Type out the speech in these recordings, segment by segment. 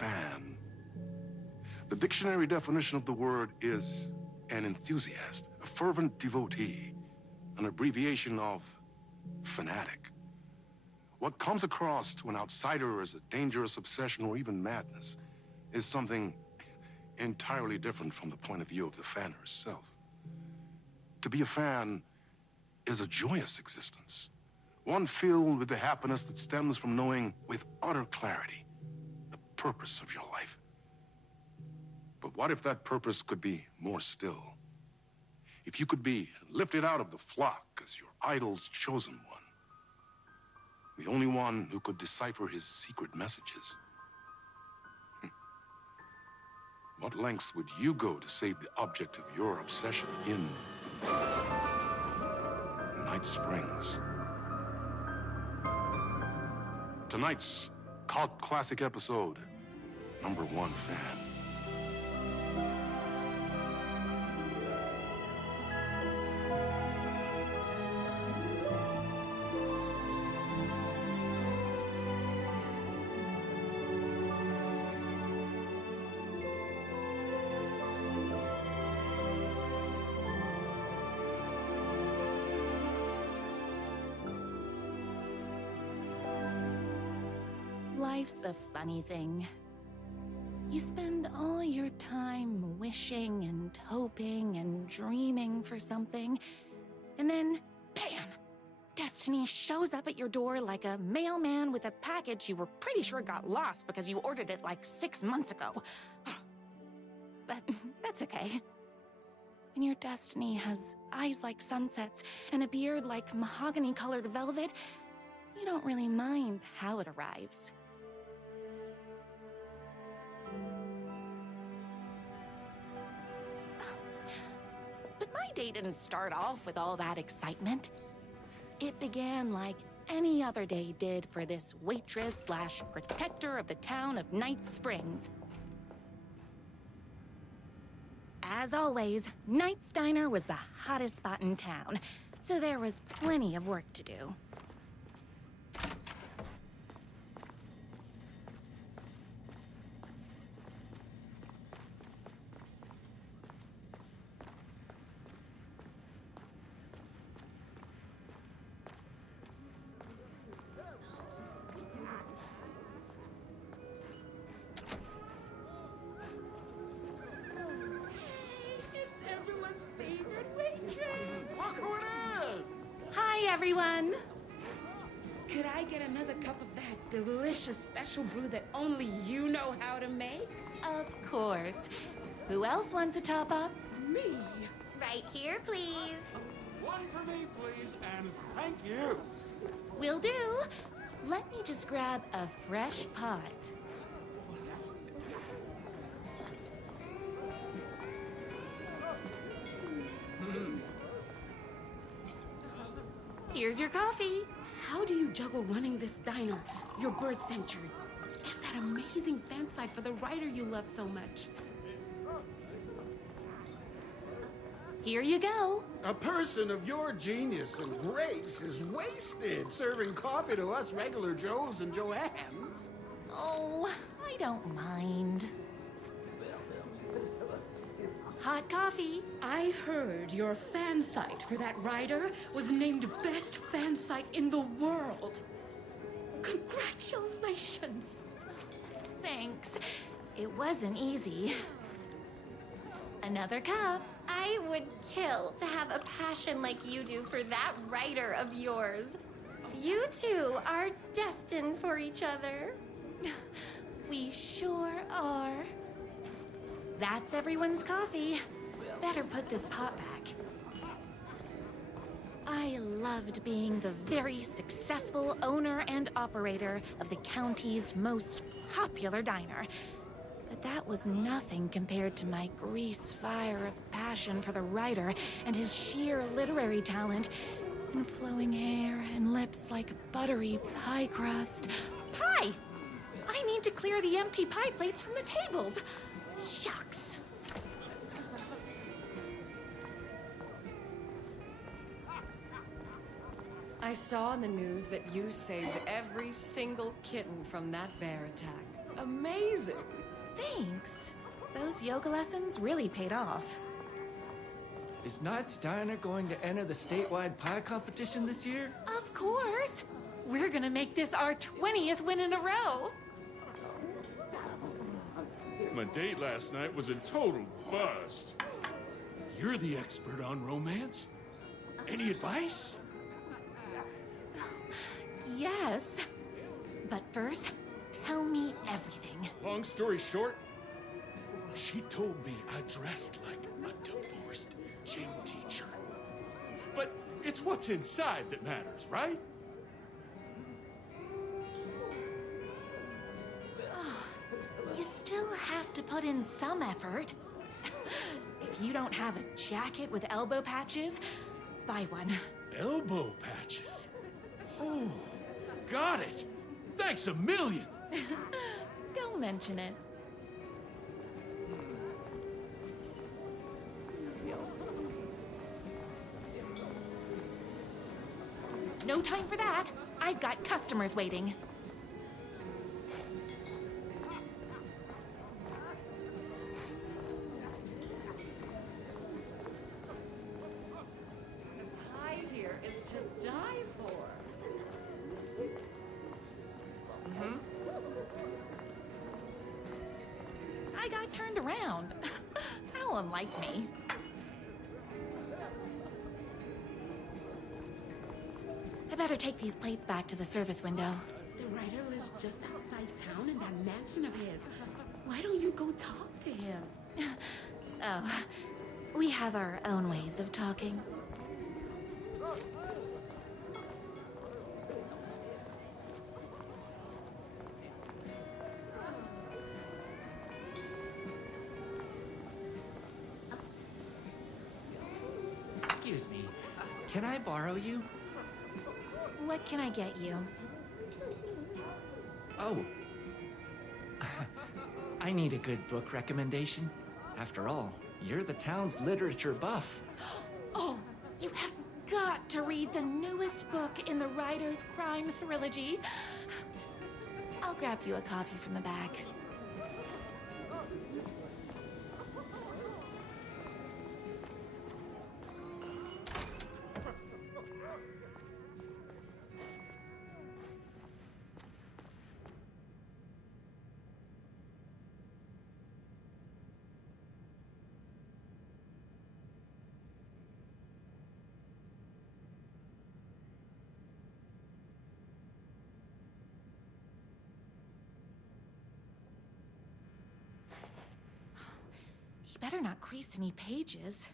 fan. The dictionary definition of the word is an enthusiast, a fervent devotee, an abbreviation of fanatic. What comes across to an outsider as a dangerous obsession or even madness is something entirely different from the point of view of the fan herself. To be a fan is a joyous existence, one filled with the happiness that stems from knowing with utter clarity the purpose of your life. But what if that purpose could be more still? If you could be lifted out of the flock as your idol's chosen one, the only one who could decipher his secret messages. What lengths would you go to save the object of your obsession in Night Springs? Tonight's cult classic episode, number 1 fan. Life's a funny thing. You spend all your time wishing and hoping and dreaming for something, and then, bam! Destiny shows up at your door like a mailman with a package you were pretty sure got lost because you ordered it like 6 months ago. But that's okay. When your destiny has eyes like sunsets and a beard like mahogany-colored velvet, you don't really mind how it arrives. But my day didn't start off with all that excitement. It began like any other day did for this waitress/protector of the town of Night Springs. As always, Knight's Diner was the hottest spot in town, so there was plenty of work to do. Everyone! Could I get another cup of that delicious special brew that only you know how to make? Of course. Who else wants a top-up? Me. Right here, please. One for me, please, and thank you. Will do. Let me just grab a fresh pot. Here's your coffee. How do you juggle running this diner, your bird sanctuary, and that amazing fan site for the writer you love so much? Here you go. A person of your genius and grace is wasted serving coffee to us regular Joes and Joannes. Oh, I don't mind. Hot coffee. I heard your fan site for that writer was named best fan site in the world. Congratulations. Thanks. It wasn't easy. Another cup. I would kill to have a passion like you do for that writer of yours. You two are destined for each other. We sure are. That's everyone's coffee. Better put this pot back. I loved being the very successful owner and operator of the county's most popular diner. But that was nothing compared to my grease fire of passion for the writer and his sheer literary talent, and flowing hair and lips like buttery pie crust. Pie! I need to clear the empty pie plates from the tables. Shucks. I saw in the news that you saved every single kitten from that bear attack. amazing. Thanks. Those yoga lessons really paid off. Is Knight's Diner going to enter the statewide pie competition this year? Of course. We're gonna make this our 20th win in a row. My date last night was a total bust. You're the expert on romance. Any advice? Yes. But first, tell me everything. Long story short, she told me I dressed like a divorced gym teacher. But it's what's inside that matters, right? You still have to put in some effort. If you don't have a jacket with elbow patches, buy one. Elbow patches. Oh, got it. Thanks a million. Don't mention it. No time for that. I've got customers waiting. Pie here is to die for. I got turned around. How unlike me. I better take these plates back to the service window. The writer lives just outside town in that mansion of his. Why don't you go talk to him? Oh, we have our own ways of talking. Excuse me, can I borrow you? What can I get you? Oh. I need a good book recommendation. After all, you're the town's literature buff. Oh, you have got to read the newest book in the Writer's Crime Trilogy. I'll grab you a copy from the back. He better not crease any pages.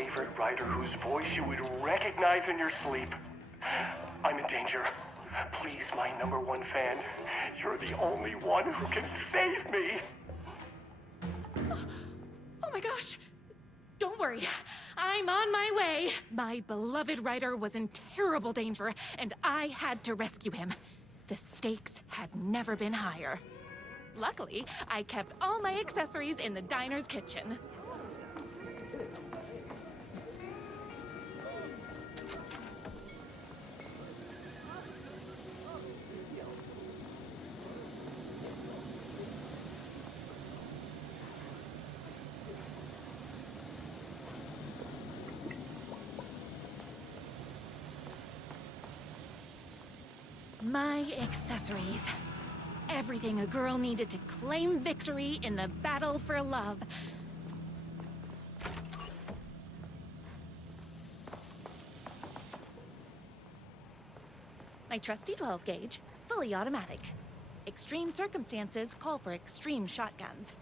favorite writer whose voice you would recognize in your sleep. I'm in danger. Please, my #1 fan, you're the only one who can save me. Oh my gosh! Don't worry, I'm on my way. My beloved writer was in terrible danger, and I had to rescue him. The stakes had never been higher. Luckily, I kept all my accessories in the diner's kitchen. My accessories. Everything a girl needed to claim victory in the battle for love. My trusty 12 gauge, fully automatic. Extreme circumstances call for extreme shotguns.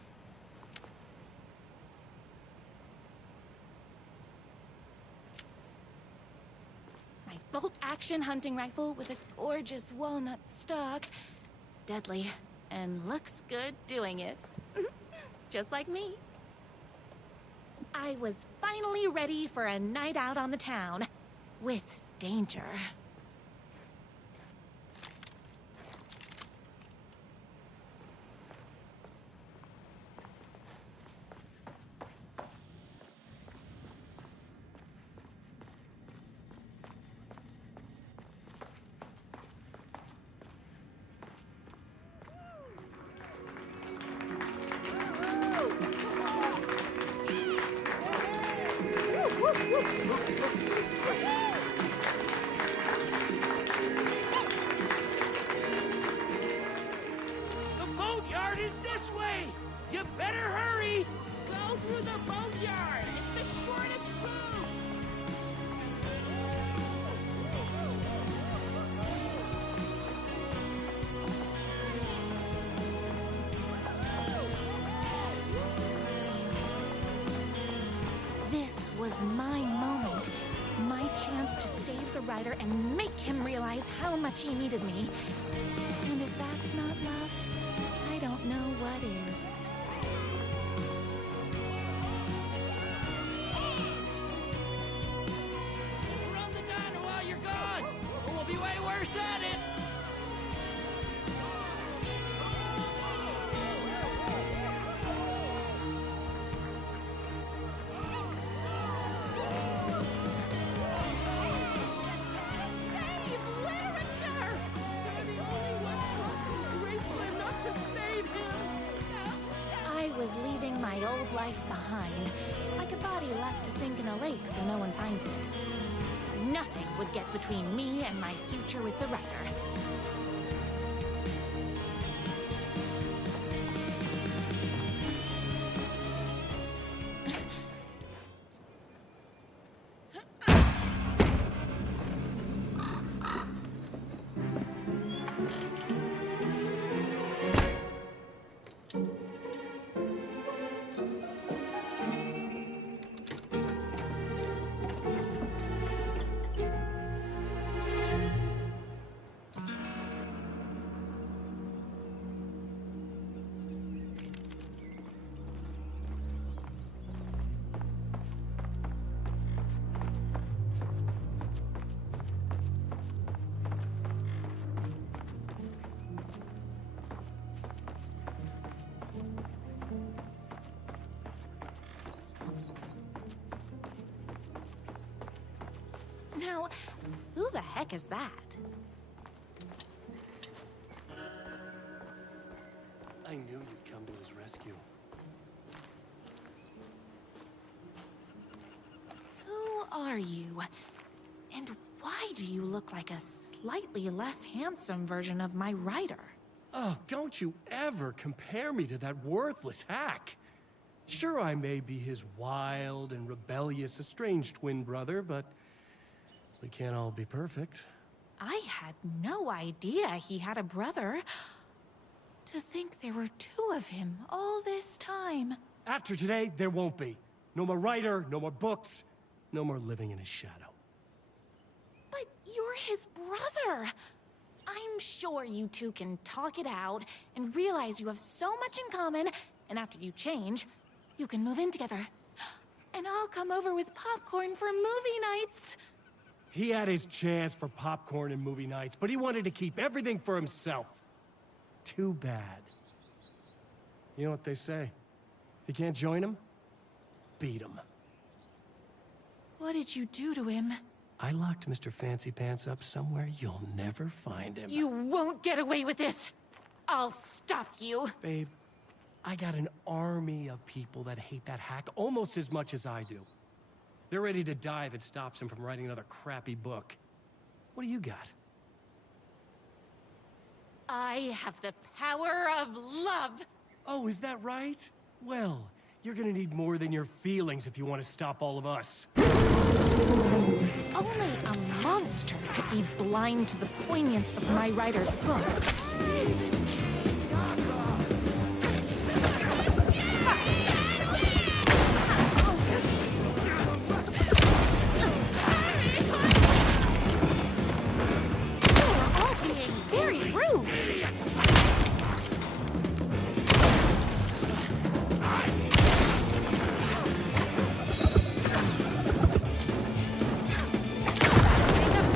My bolt-action hunting rifle with a gorgeous walnut stock. Deadly, and looks good doing it. Just like me. I was finally ready for a night out on the town. With danger. The boatyard is this way! You better hurry! Go through the boatyard. It's the shortest route. This was my moment. My chance to save the rider and make him realize how much he needed me. And if that's not love, I don't know what is. Run the diner while you're gone! Or we'll be way worse at it! Save literature. They're the only ones grateful enough to save him. I was leaving my old life behind, like a body left to sink in a lake so no one finds it. Nothing would get between me and my future with the rider. Now, who the heck is that? I knew you'd come to his rescue. Who are you? And why do you look like a slightly less handsome version of my rider? Oh, don't you ever compare me to that worthless hack. Sure, I may be his wild and rebellious estranged twin brother, but we can't all be perfect. I had no idea he had a brother. To think there were two of him all this time. After today, there won't be. No more writer, no more books. No more living in his shadow. But you're his brother. I'm sure you two can talk it out and realize you have so much in common, and after you change, you can move in together. And I'll come over with popcorn for movie nights. He had his chance for popcorn and movie nights, but he wanted to keep everything for himself. Too bad. You know what they say? If you can't join him, beat him. What did you do to him? I locked Mr. Fancy Pants up somewhere you'll never find him. You won't get away with this. I'll stop you. Babe, I got an army of people that hate that hack almost as much as I do. They're ready to die if it stops him from writing another crappy book. What do you got? I have the power of love. Oh, is that right? Well, you're gonna need more than your feelings if you want to stop all of us. Only a monster could be blind to the poignance of my writer's books. You're all being very rude.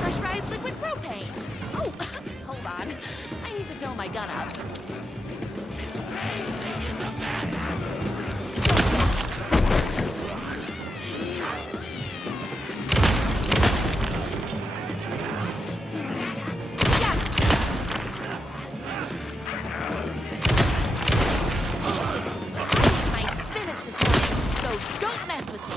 Pressurized liquid propane. Oh, hold on. I need to fill my gun up. My spinach this morning, so don't mess with me.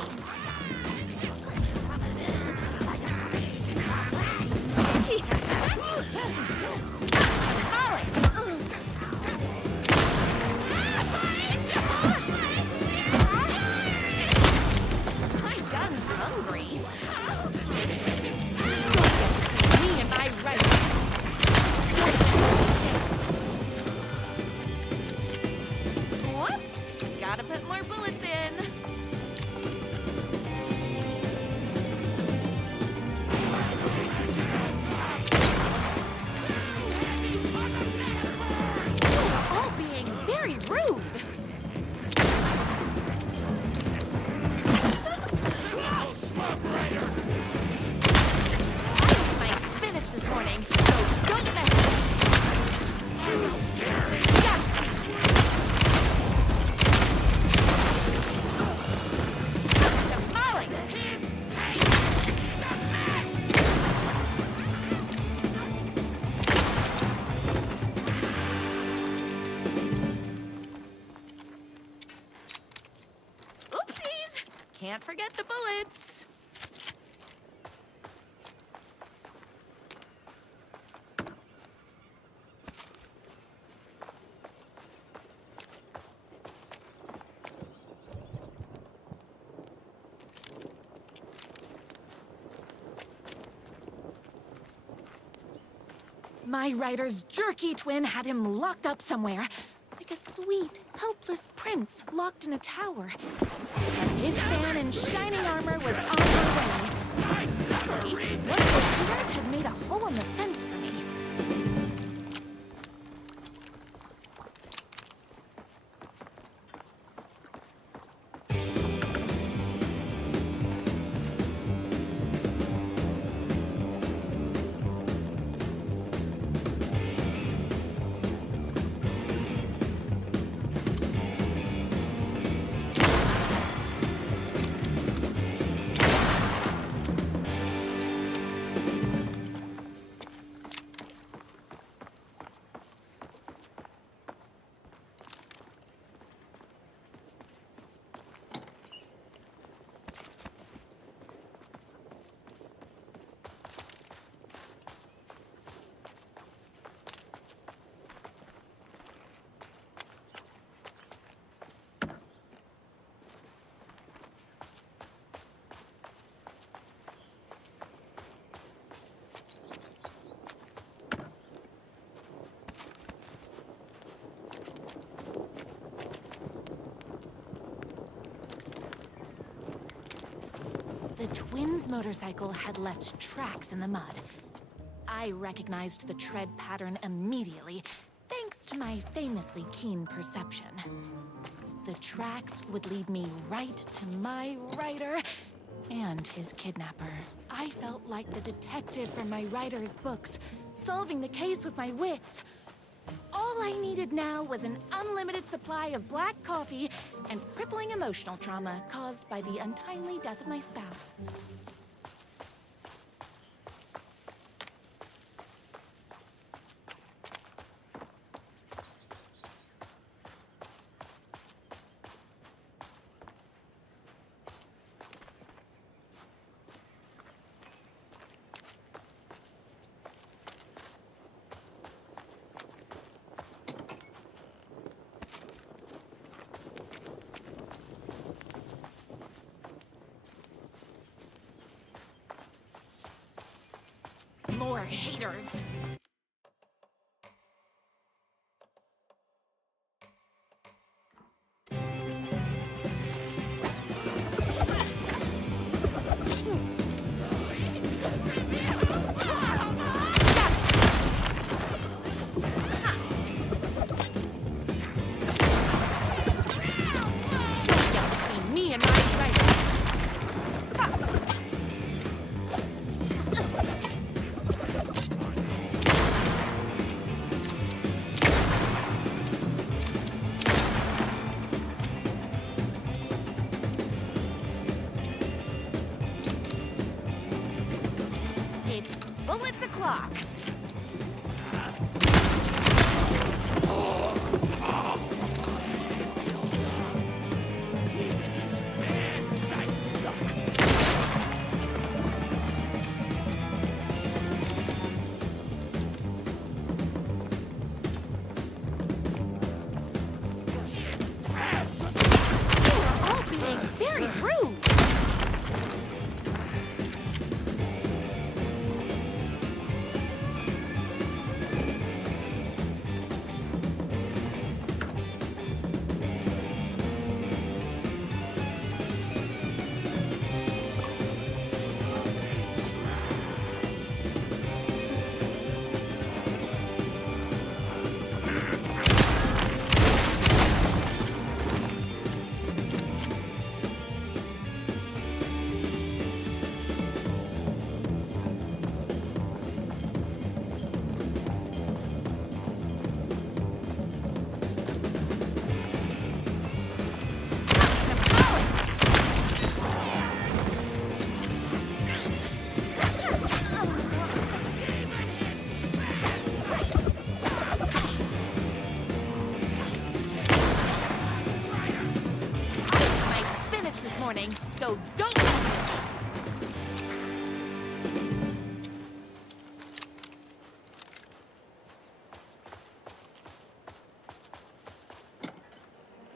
My gun's hungry. Don't get to see me and my writing. Whoops! Gotta put more bullets in. You're all being very rude. I ate my spinach this morning, so don't mess with me. Yes! Tamales! Oopsies! Can't forget the bullets. My writer's jerky twin had him locked up somewhere, like a sweet, helpless prince locked in a tower. But his fan in shining armor was on her way. Luckily, one of the shooters had made a hole in the fence for me. The twins' motorcycle had left tracks in the mud. I recognized the tread pattern immediately, thanks to my famously keen perception. The tracks would lead me right to my rider and his kidnapper. I felt like the detective from my writer's books, solving the case with my wits. All I needed now was an unlimited supply of black coffee and crippling emotional trauma caused by the untimely death of my spouse. More haters. Between me and my rider. It's bullets o'clock. You're all being very rude. My spinach this morning, so don't mess with me.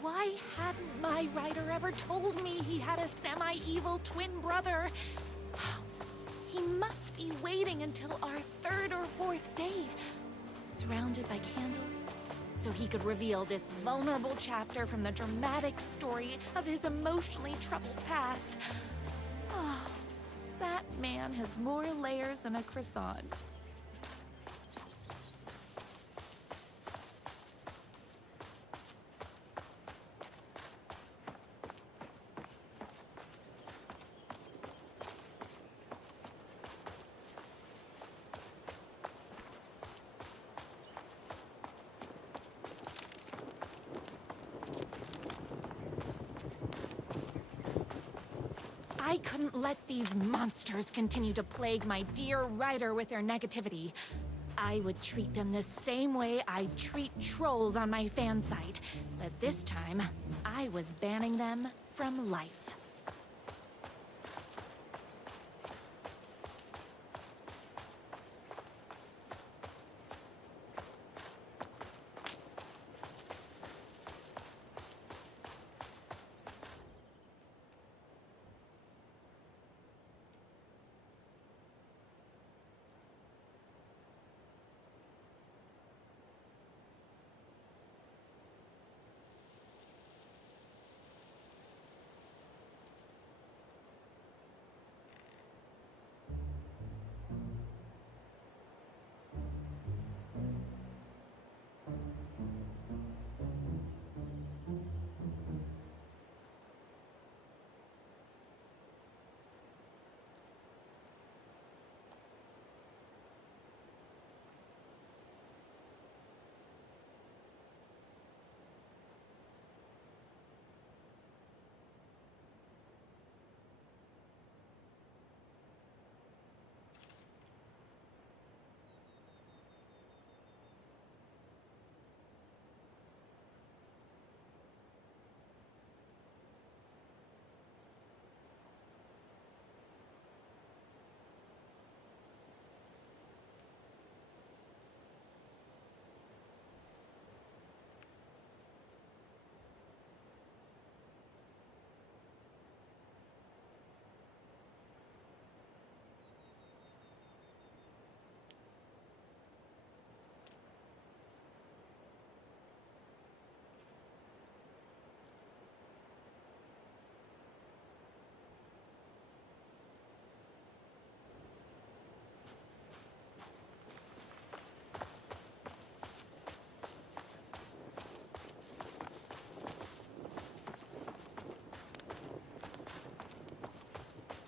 Why hadn't my writer ever told me he had a semi-evil twin brother? He must be waiting until our third or fourth date, surrounded by candles, so he could reveal this vulnerable chapter from the dramatic story of his emotionally troubled past. Oh, that man has more layers than a croissant. I couldn't let these monsters continue to plague my dear writer with their negativity. I would treat them the same way I treat trolls on my fan site, but this time, I was banning them from life.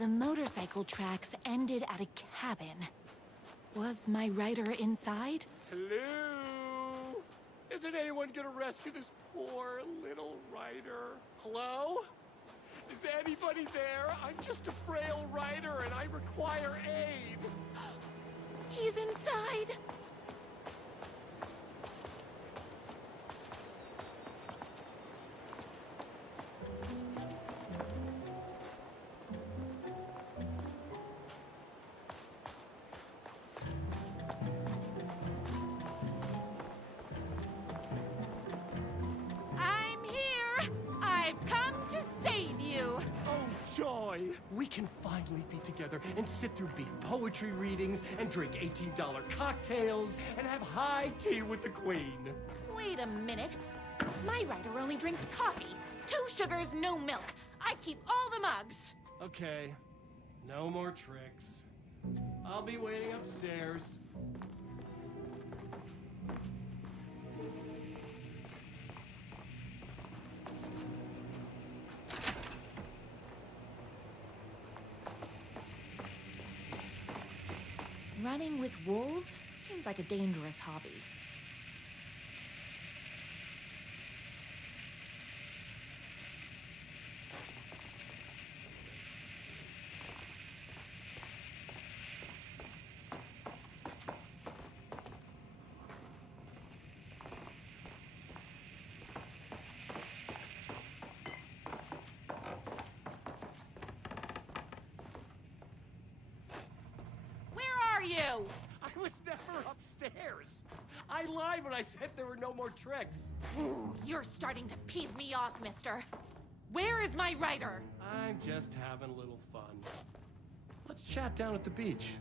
The motorcycle tracks ended at a cabin. Was my rider inside? Hello? Isn't anyone gonna rescue this poor little rider? Hello? Is anybody there? I'm just a frail rider and I require aid. He's inside! I'm here! I've come to save you! Oh, joy! We can finally be together and sit through beat poetry readings and drink $18 cocktails and have high tea with the queen. Wait a minute. My rider only drinks coffee. 2 sugars, no milk. I keep all the mugs. Okay, no more tricks. I'll be waiting upstairs. Running with wolves seems like a dangerous hobby. You? I was never upstairs. I lied when I said there were no more tricks. Ooh, you're starting to piss me off, mister. Where is my rider? I'm just having a little fun. Let's chat down at the beach.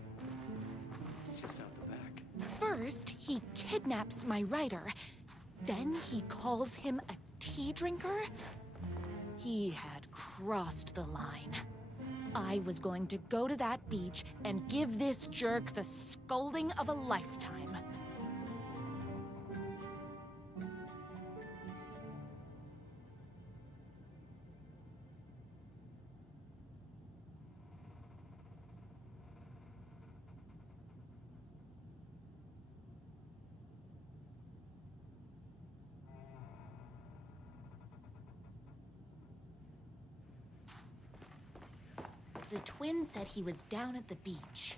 It's just out the back. First, he kidnaps my rider. Then he calls him a tea drinker. He had crossed the line. I was going to go to that beach and give this jerk the scolding of a lifetime. The twin said he was down at the beach.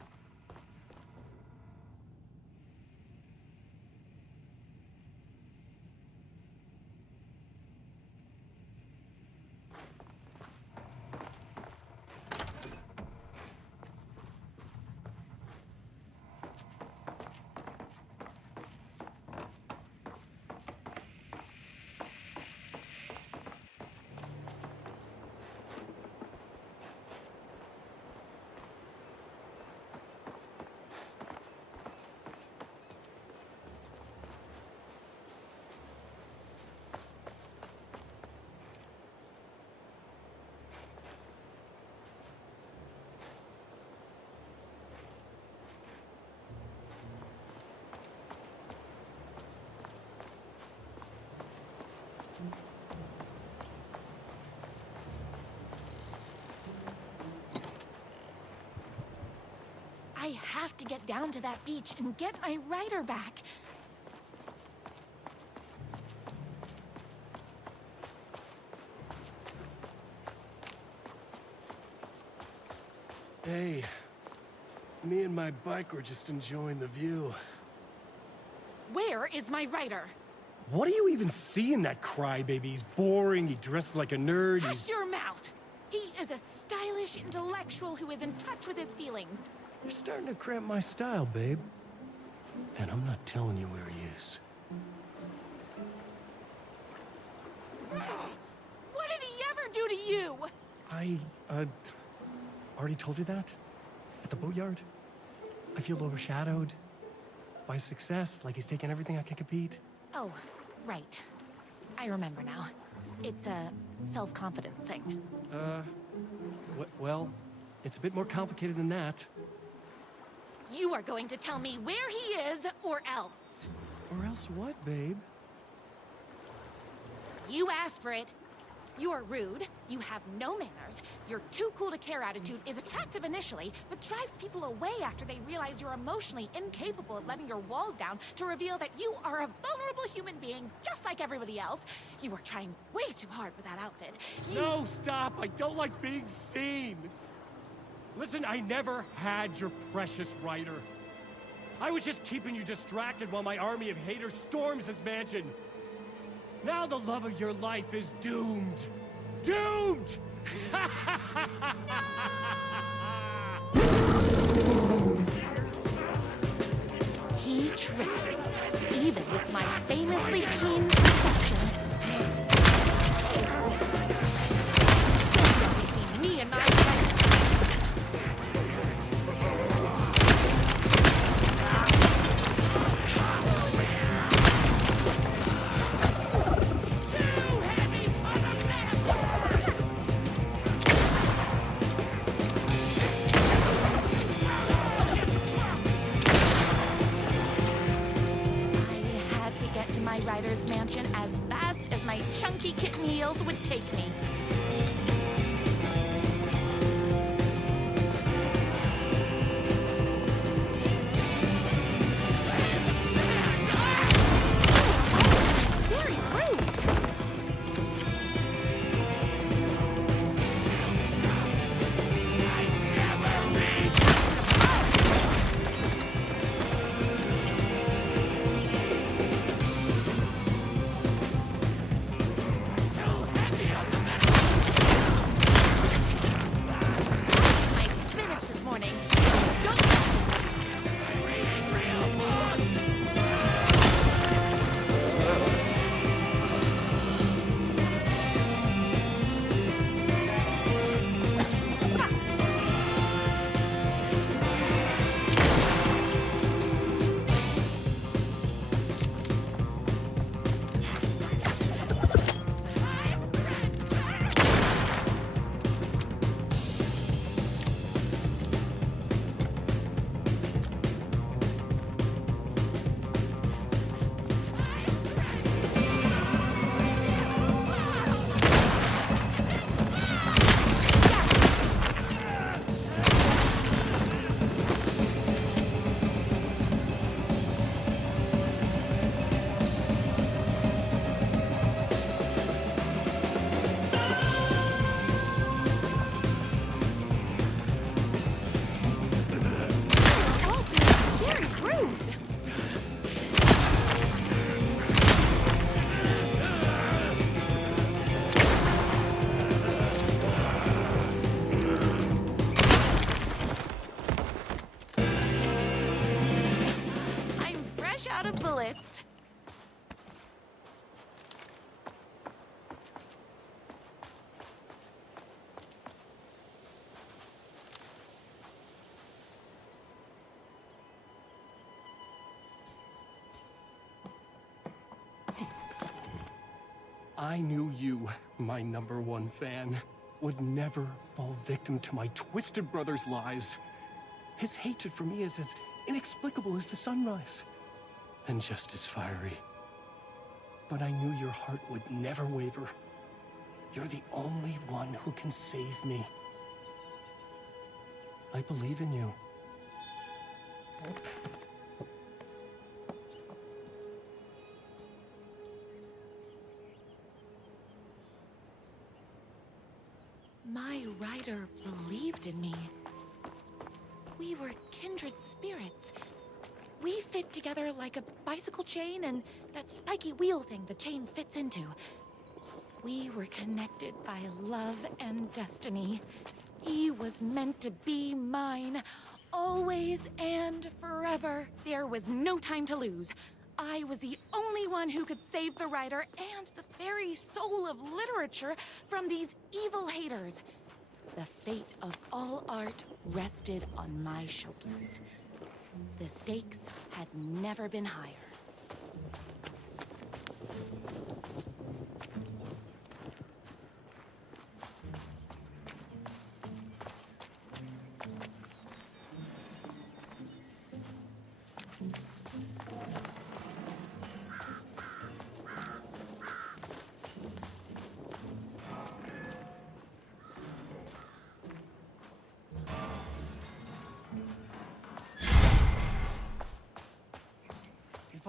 I have to get down to that beach and get my rider back. Hey, me and my bike were just enjoying the view. Where is my rider? What do you even see in that crybaby? He's boring, he dresses like a nerd, Hush your mouth! He is a stylish intellectual who is in touch with his feelings. You're starting to cramp my style, babe. And I'm not telling you where he is. What did he ever do to you? I, already told you that? At the boatyard? I feel overshadowed by success, like he's taking everything I can compete. Oh, right. I remember now. It's a self-confidence thing. Well, it's a bit more complicated than that. You are going to tell me where he is, or else. Or else what, babe? You asked for it. You're rude, you have no manners, your too cool to care attitude is attractive initially, but drives people away after they realize you're emotionally incapable of letting your walls down to reveal that you are a vulnerable human being just like everybody else. You are trying way too hard with that outfit. No, stop! I don't like being seen! Listen, I never had your precious writer. I was just keeping you distracted while my army of haters storms this mansion. Now the love of your life is doomed. Doomed! He tricked me, even with my famously keen perception. Between me and my writer's mansion as fast as my chunky kitten heels would take me. Very rude. Out of bullets. I knew you, my #1 fan, would never fall victim to my twisted brother's lies. His hatred for me is as inexplicable as the sunrise, and just as fiery. But I knew your heart would never waver. You're the only one who can save me. I believe in you. My writer believed in me. We were kindred spirits. We fit together like a bicycle chain and that spiky wheel thing the chain fits into. We were connected by love and destiny. He was meant to be mine, always and forever. There was no time to lose. I was the only one who could save the writer and the very soul of literature from these evil haters. The fate of all art rested on my shoulders. The stakes had never been higher.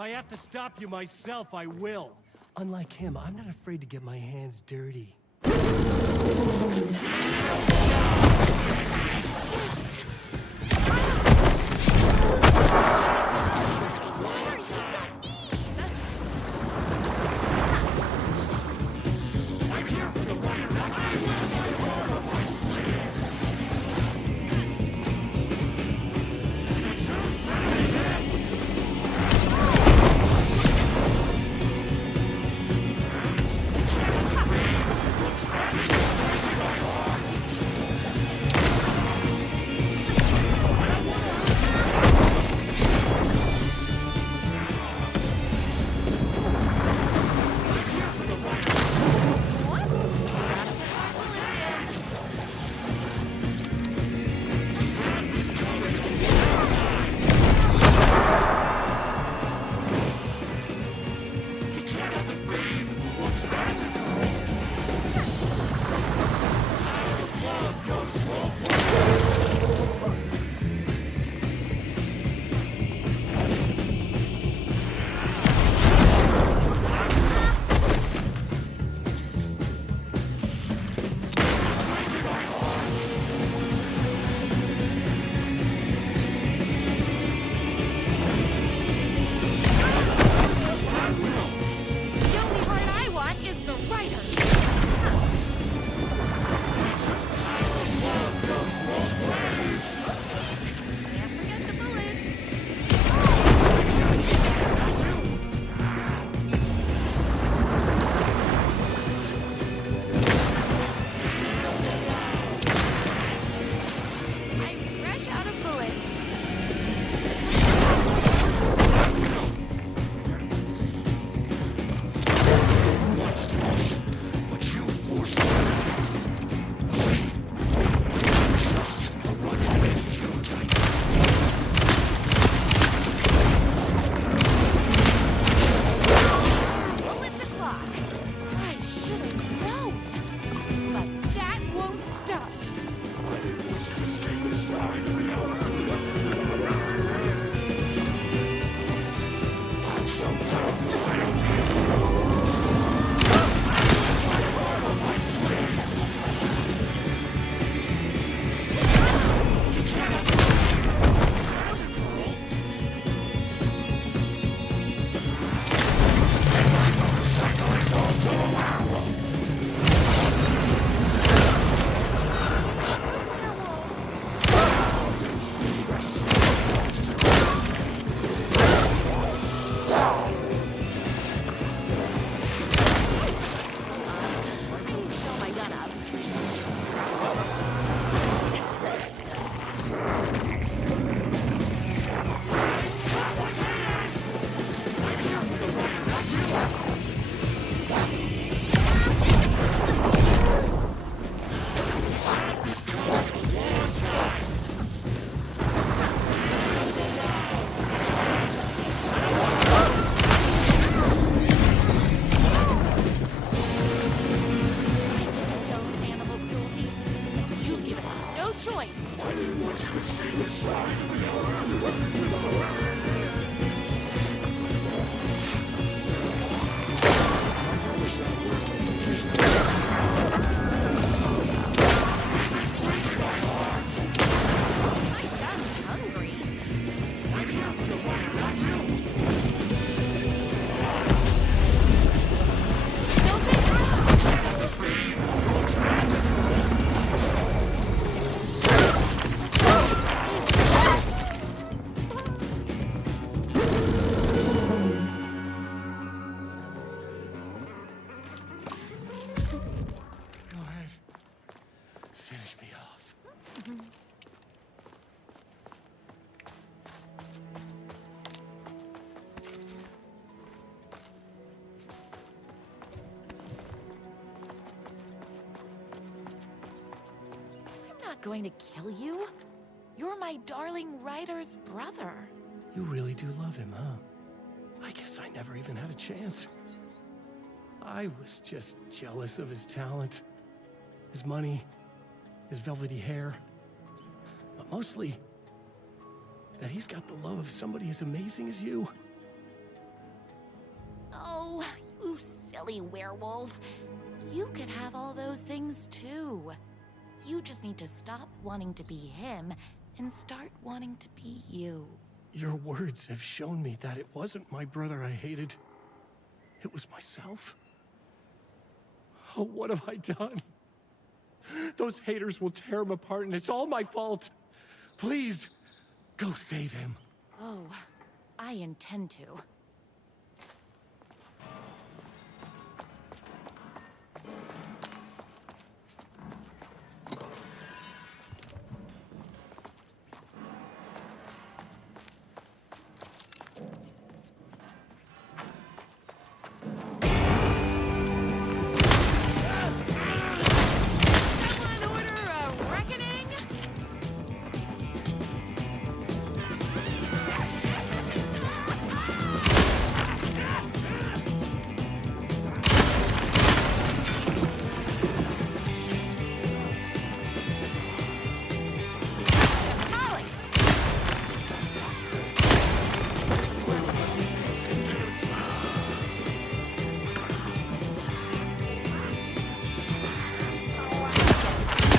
I have to stop you myself, I will. Unlike him, I'm not afraid to get my hands dirty. Going to kill you? You're my darling writer's brother. You really do love him, huh? I guess I never even had a chance. I was just jealous of his talent, his money, his velvety hair. But mostly, that he's got the love of somebody as amazing as you. Oh, you silly werewolf. You could have all those things too. You just need to stop wanting to be him and start wanting to be you. Your words have shown me that it wasn't my brother I hated. It was myself. Oh, what have I done? Those haters will tear him apart, and it's all my fault. Please, go save him. Oh, I intend to. Someone order a reckoning?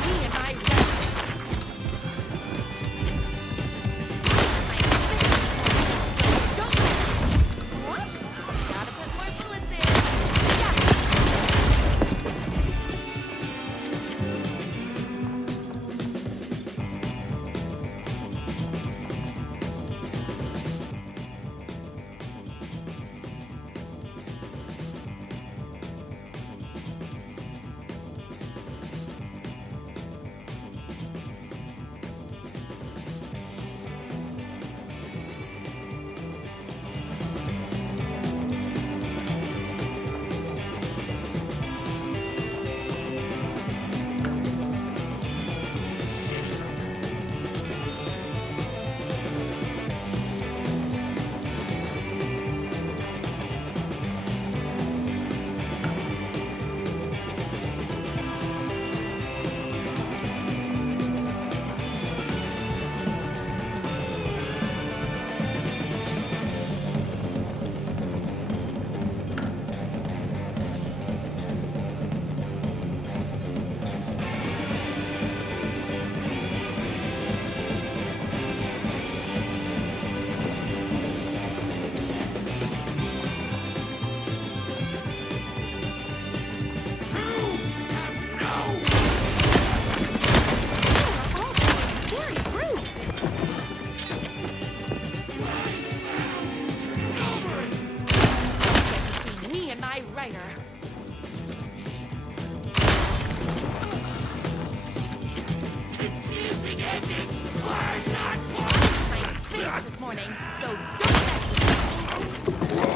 Me and my Whoops! Gotta put more bullets in. Yeah. Very rude. Between me and my writer. Confusing endings are not My spinach this morning, so don't mess with me.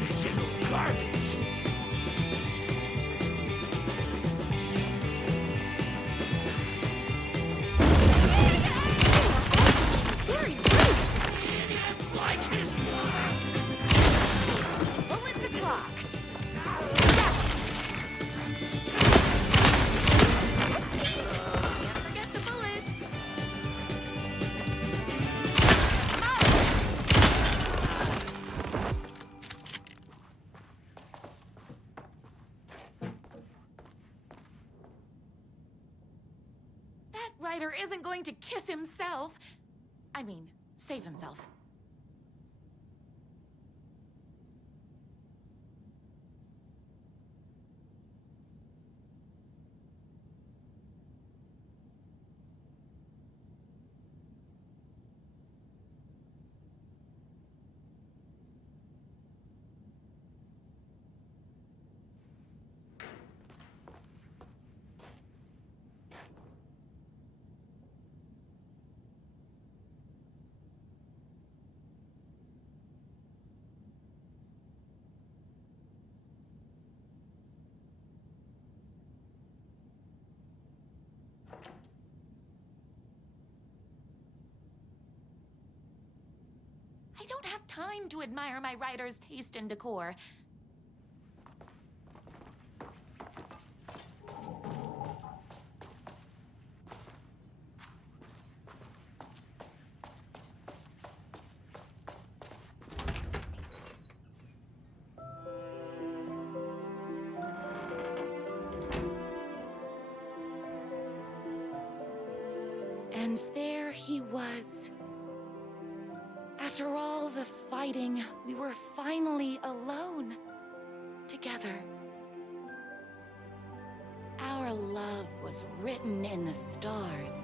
original garbage. Very rude. Idiots like his blood. Bullets o'clock. Can't forget the bullets. That writer isn't going to kiss himself. I mean, save himself. I don't have time to admire my writer's taste in decor. And there he was. After all the fighting, we were finally alone. Together. Our love was written in the stars.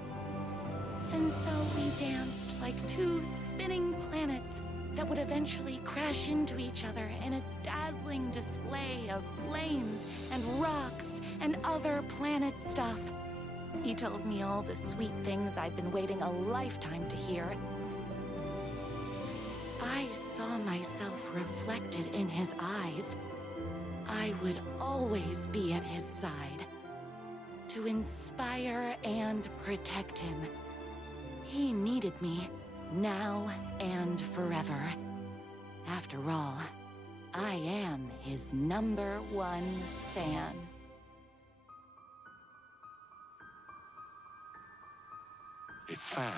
And so we danced like two spinning planets that would eventually crash into each other in a dazzling display of flames and rocks and other planet stuff. He told me all the sweet things I'd been waiting a lifetime to hear. I saw myself reflected in his eyes. I would always be at his side, to inspire and protect him. He needed me, now and forever. After all, I am his #1 fan. A fan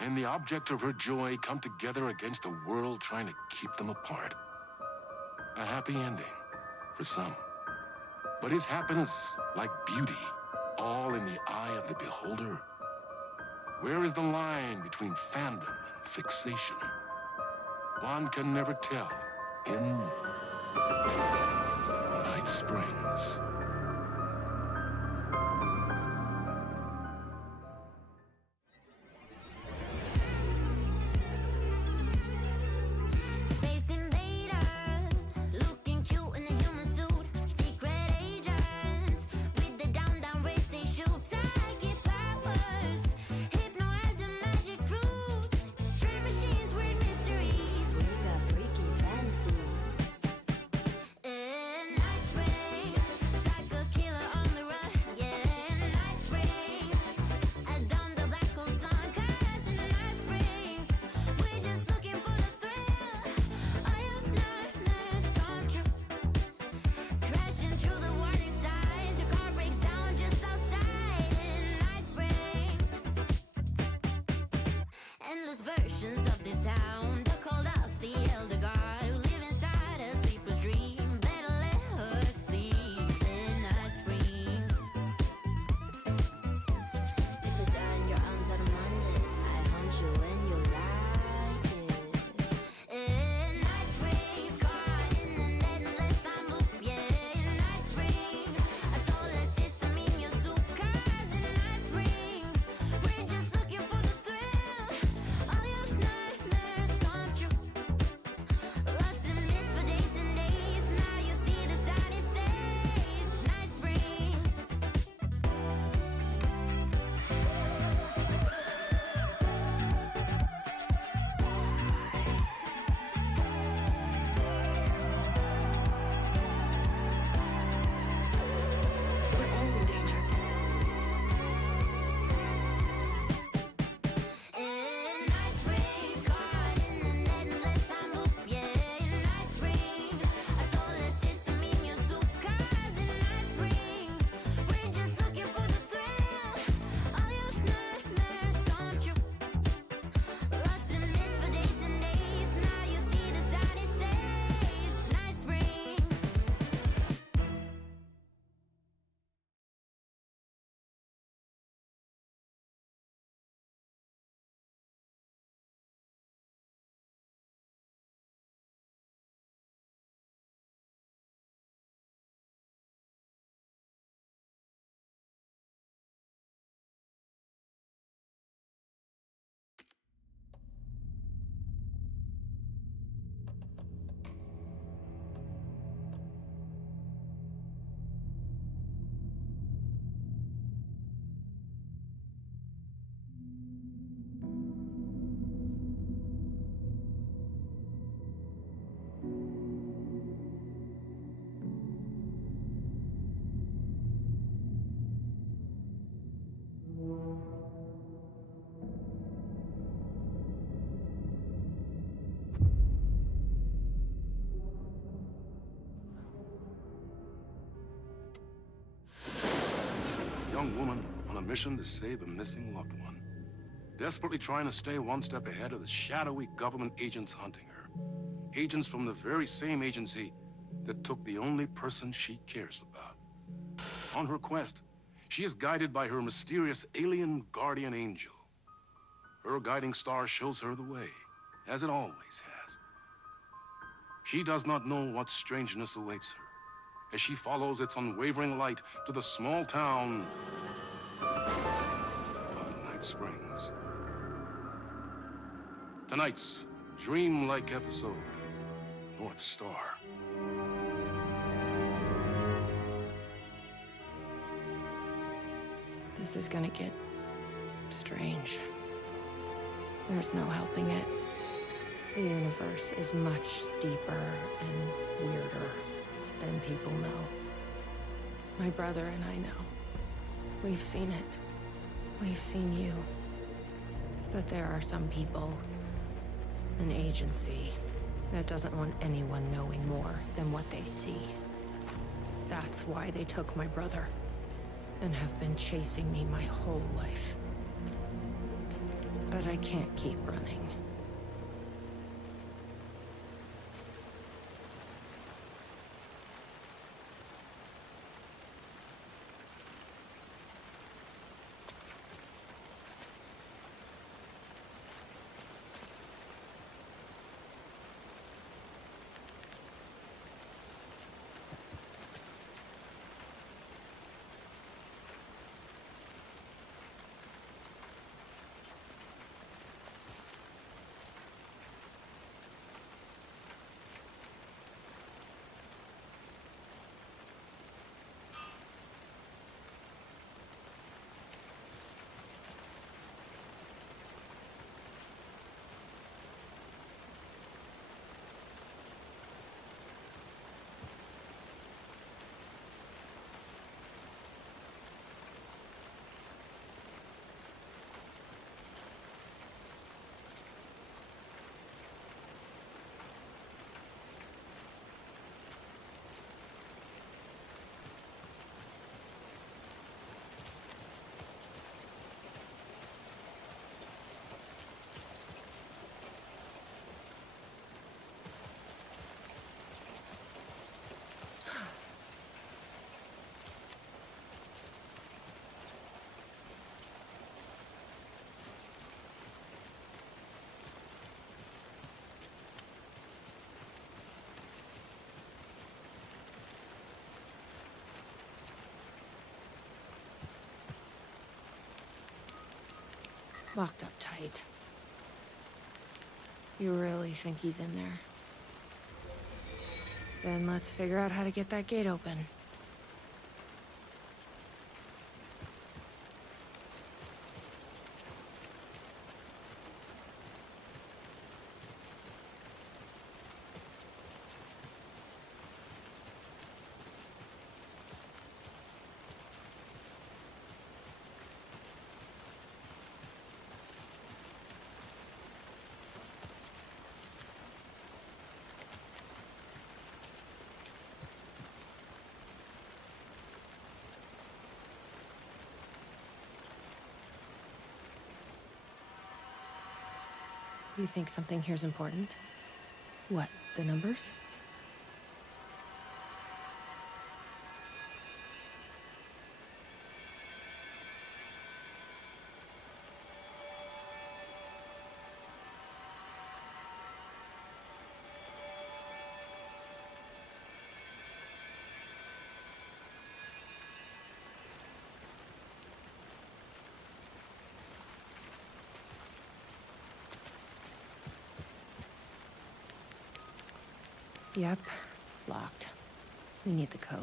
and the object of her joy come together against a world trying to keep them apart. A happy ending for some. But is happiness, like beauty, all in the eye of the beholder? Where is the line between fandom and fixation? One can never tell in Night Springs. Space invader, looking cute in a human suit. Secret agents with the down race they shoot. Psychic powers, hypnotize a magic fruit. Strange machines, weird mysteries. We got freaky fantasies. Night Springs, psycho killer on the run. Yeah, Night Springs, I done the black hole sun. 'Cause in Night Springs, we're just looking for the thrill. All your nightmares come true. Crashing through the warning signs, your car breaks down just outside in Night Springs. Endless versions of this town, they're called out the elder god who live inside a sleeper's dream. Better let her sleep in Night Springs. If you die in your arms on a Monday, I hunt you when you like it. In Night Springs, caught in an endless time loop. Yeah, in Night Springs, a solar system in your soup. 'Cause in Night Springs, we're just looking for the thrill. All your nightmares come true. Lost in mist for days and days. Now you see the sign it says Night Springs. In Night Springs, caught in an endless time loop. Yeah, in Night Springs, a solar system in your soup. 'Cause in Night Springs, we're just looking for the thrill. All your nightmares come true. Lost in mist for days and days. Now you see the sign it says Night Springs. Young woman on a mission to save a missing loved one. Desperately trying to stay one step ahead of the shadowy government agents hunting her. Agents from the very same agency that took the only person she cares about. On her quest, she is guided by her mysterious alien guardian angel, Her guiding star shows her the way, as it always has. She does not know what strangeness awaits her as she follows its unwavering light to the small town of Night Springs. Tonight's dreamlike episode, North Star. This is gonna get strange. There's no helping it. The universe is much deeper and weirder than people know. My brother and I know. We've seen it. We've seen you. But there are some people, an agency, that doesn't want anyone knowing more than what they see. That's why they took my brother, and have been chasing me my whole life. But I can't keep running. Locked up tight. You really think he's in there? Then let's figure out how to get that gate open. You think something here's important? What, the numbers? Yep, locked. We need the code.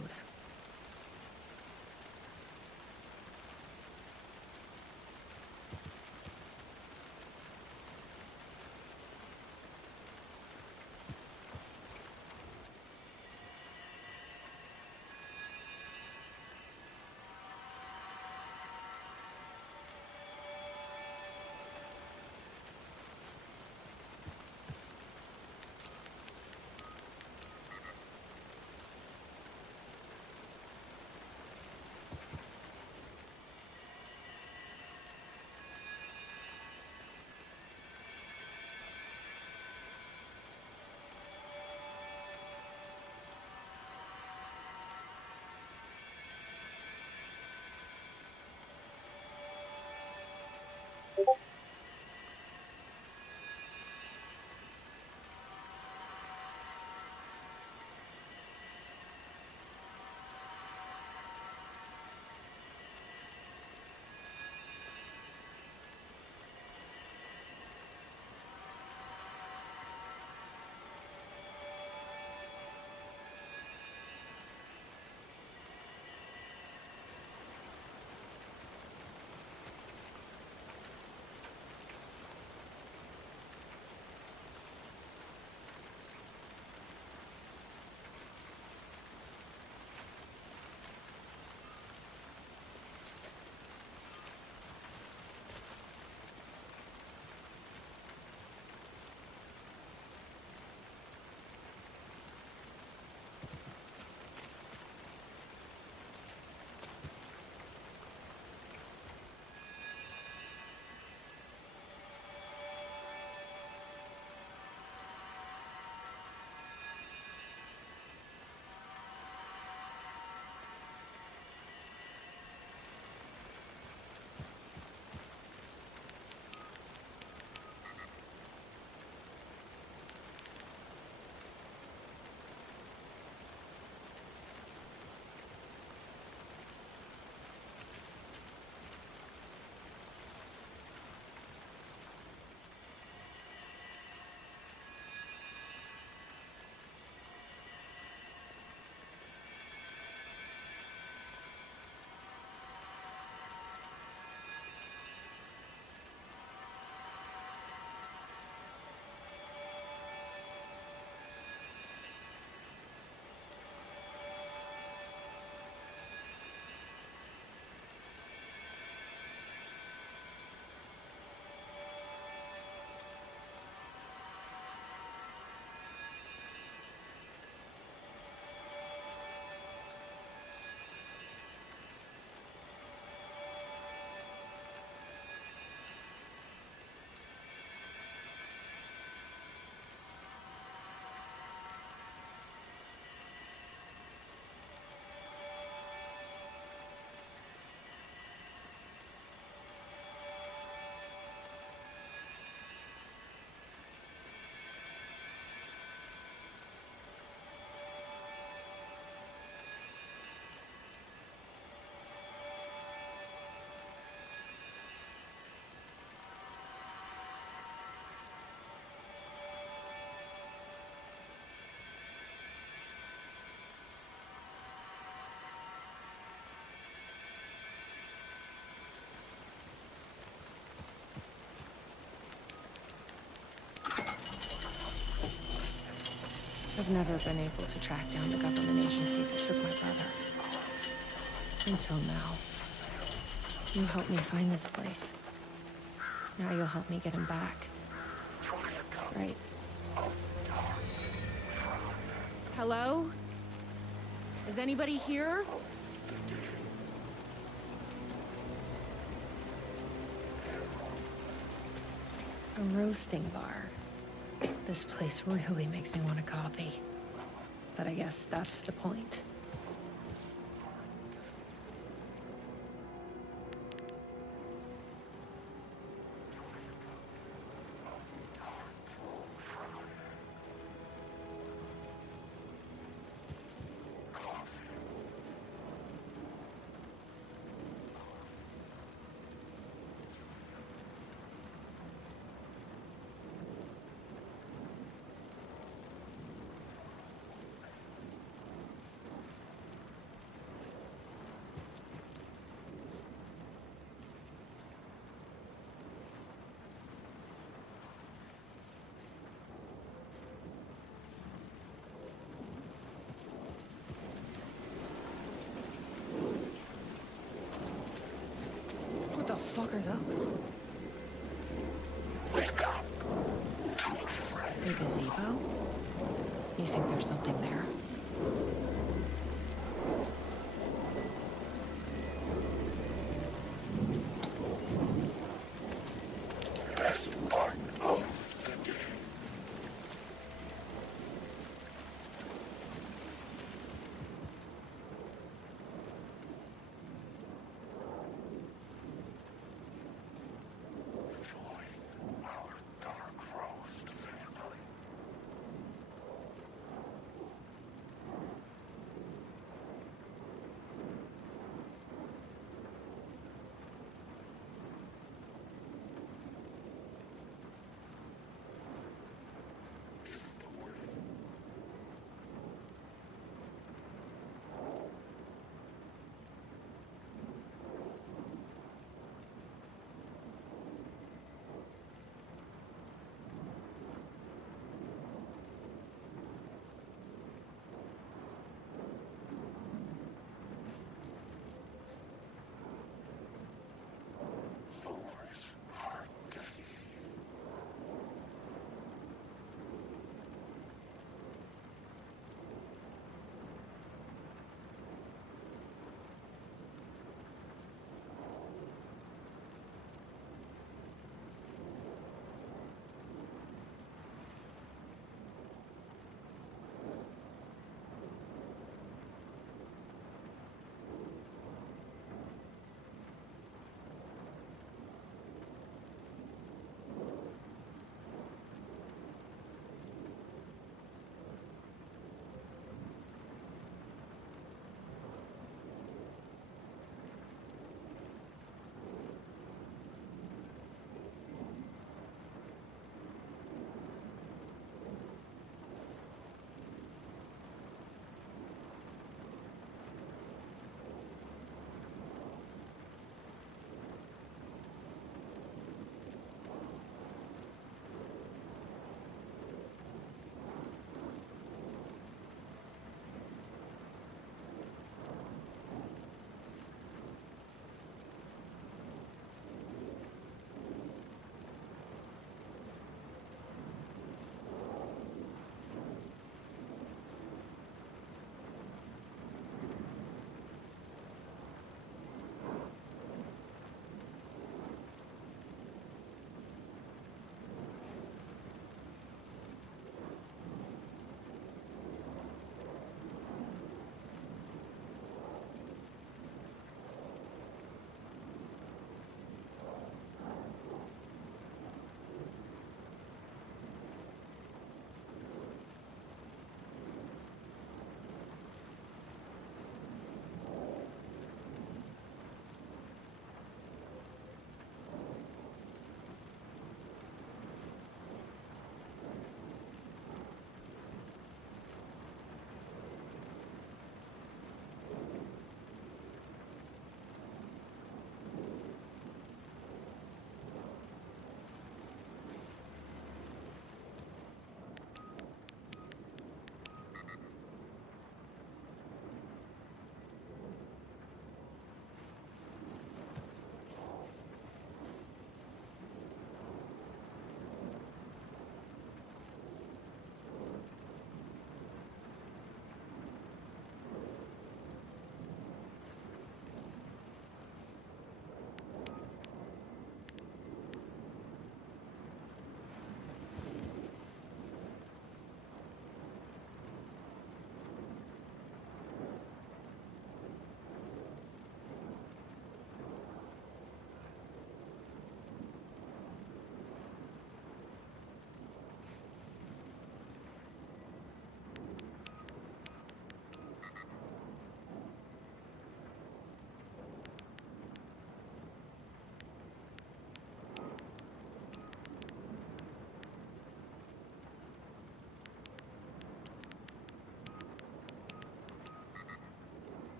I've never been able to track down the government agency that took my brother. Until now. You helped me find this place. Now you'll help me get him back. Right. Hello? Is anybody here? A roasting bar. This place really makes me want a coffee. But I guess that's the point. What the fuck are those? A gazebo? You think there's something there?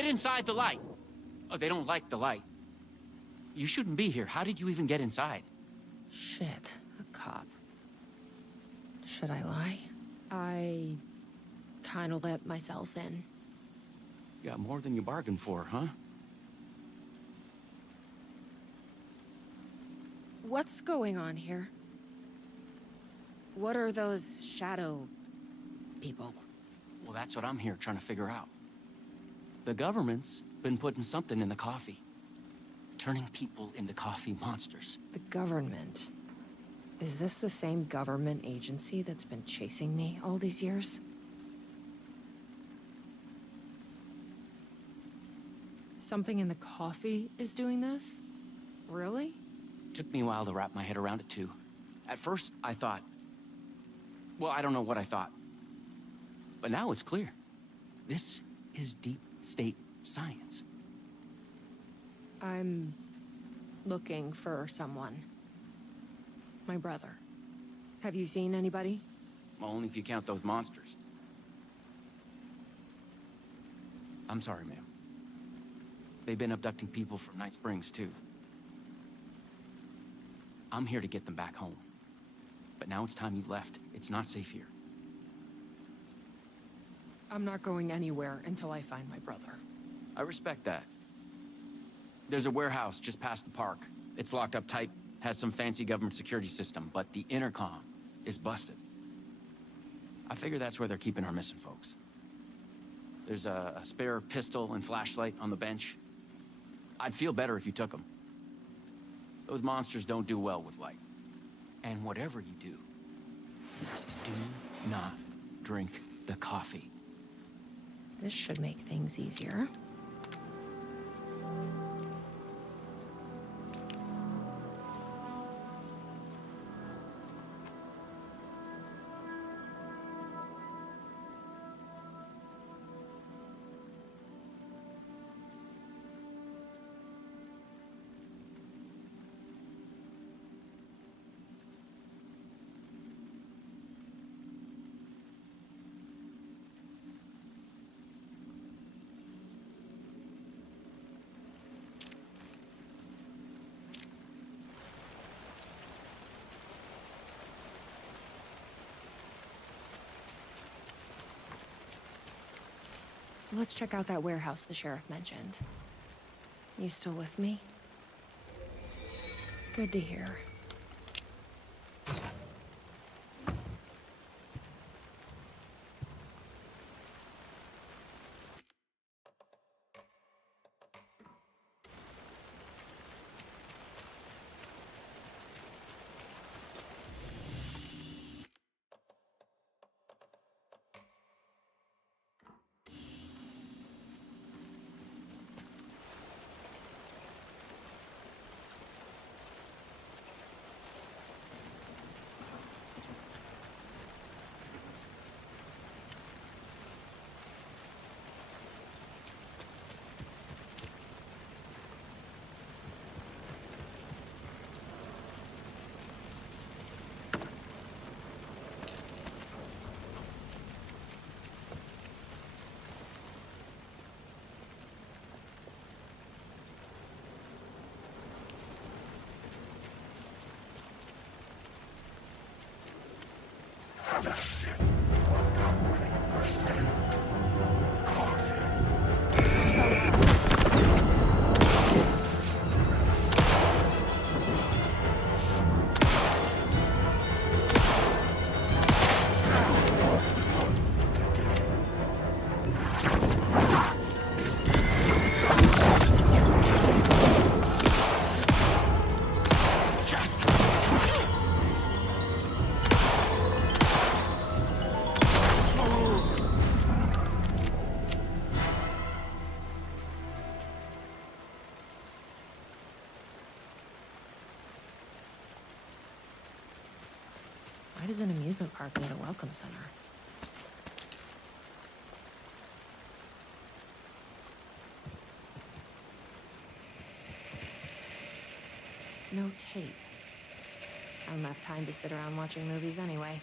Get inside the light. Oh, they don't like the light. You shouldn't be here. How did you even get inside? Shit, a cop. Should I lie? I kind of let myself in. You got more than you bargained for, huh? What's going on here? What are those shadow people? Well, that's what I'm here trying to figure out. The government's been putting something in the coffee. Turning people into coffee monsters. The government? Is this the same government agency that's been chasing me all these years? Something in the coffee is doing this? Really? Took me a while to wrap my head around it, too. At first, I thought... Well, I don't know what I thought. But now it's clear. This is deep state science. I'm looking for someone. My brother. Have you seen anybody? Well, only if you count those monsters. I'm sorry, ma'am. They've been abducting people from Night Springs, too. I'm here to get them back home. But now it's time you left. It's not safe here. I'm not going anywhere until I find my brother. I respect that. There's a warehouse just past the park. It's locked up tight, has some fancy government security system, but the intercom is busted. I figure that's where they're keeping our missing folks. There's a spare pistol and flashlight on the bench. I'd feel better if you took them. Those monsters don't do well with light. And whatever you do not drink the coffee. This should make things easier. Let's check out that warehouse the sheriff mentioned. You still with me? Good to hear. Why does an amusement park need a welcome center? No tape. I don't have time to sit around watching movies anyway.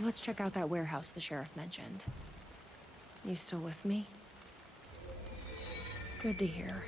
Let's check out that warehouse the sheriff mentioned. You still with me? Good to hear.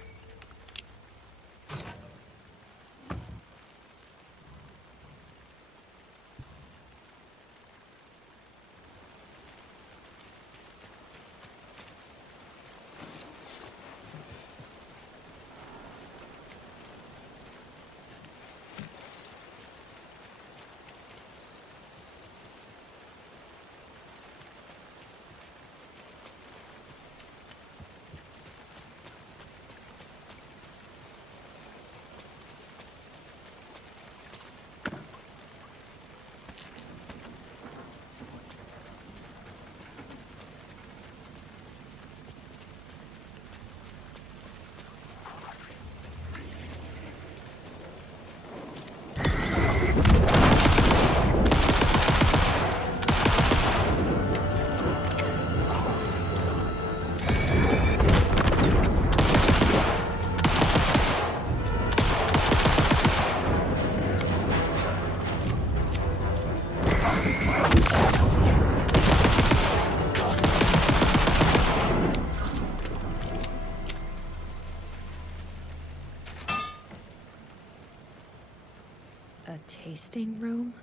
A tasting room?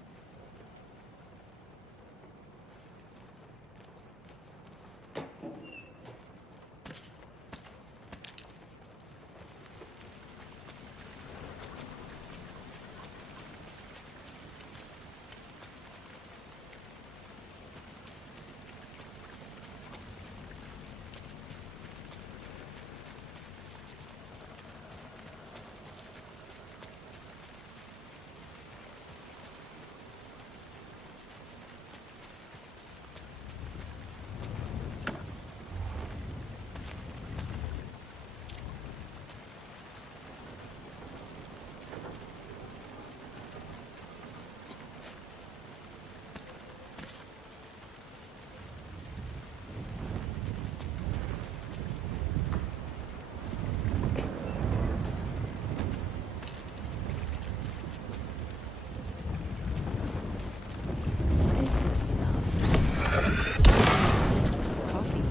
What is this stuff? Coffee.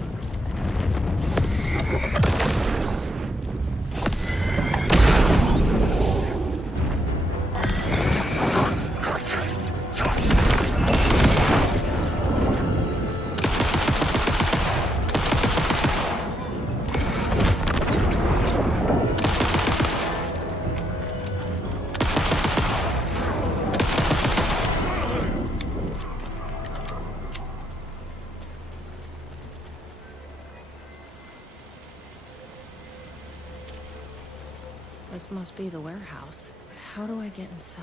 This must be the warehouse. But how do I get inside?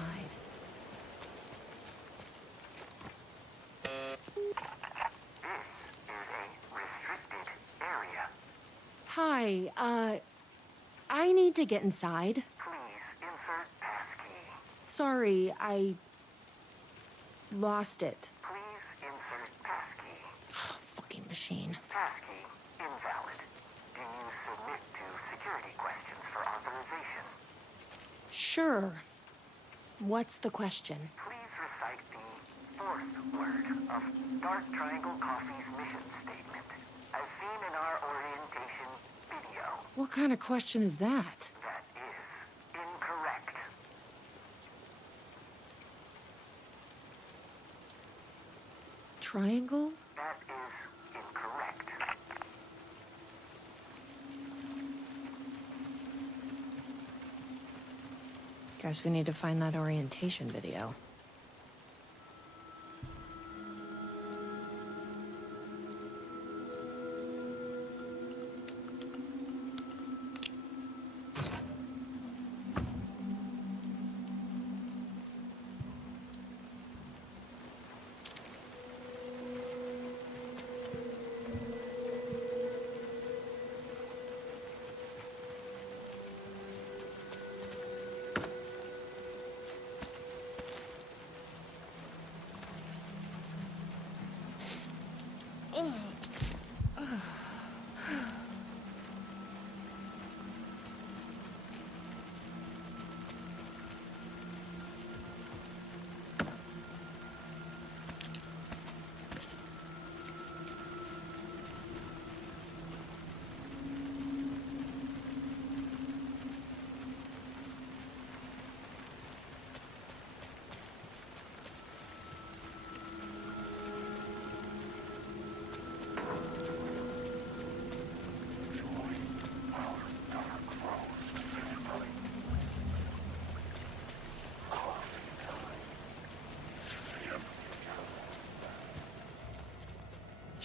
Hi, I need to get inside. Please insert passkey. Sorry, I lost it. Please insert passkey. Fucking machine. Passkey invalid. Do you submit to security questions for authorization? Sure. What's the question? Please recite the fourth word of Dark Triangle Coffee's mission statement, as seen in our orientation video. What kind of question is that? That is incorrect. Triangle? That is incorrect. Guess we need to find that orientation video.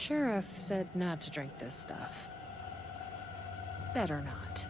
Sheriff said not to drink this stuff. Better not.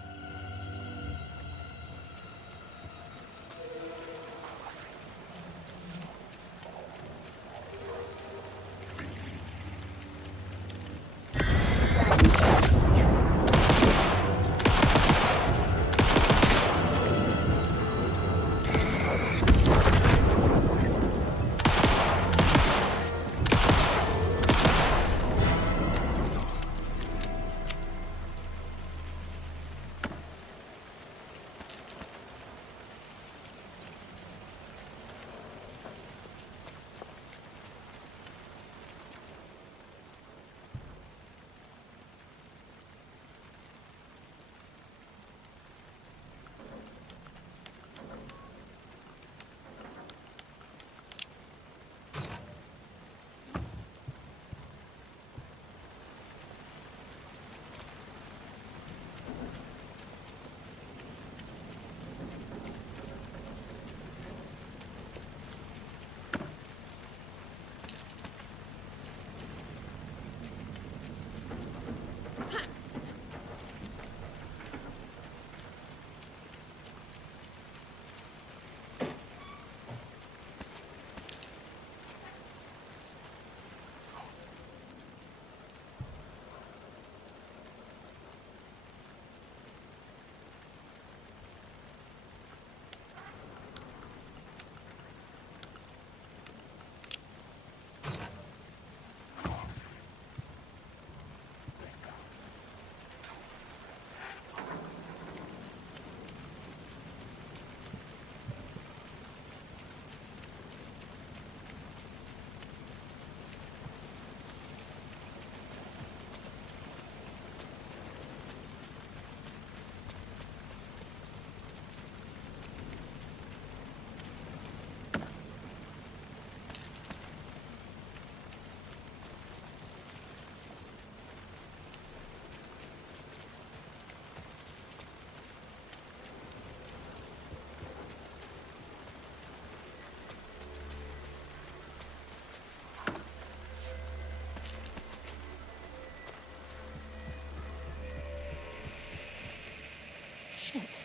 Shit.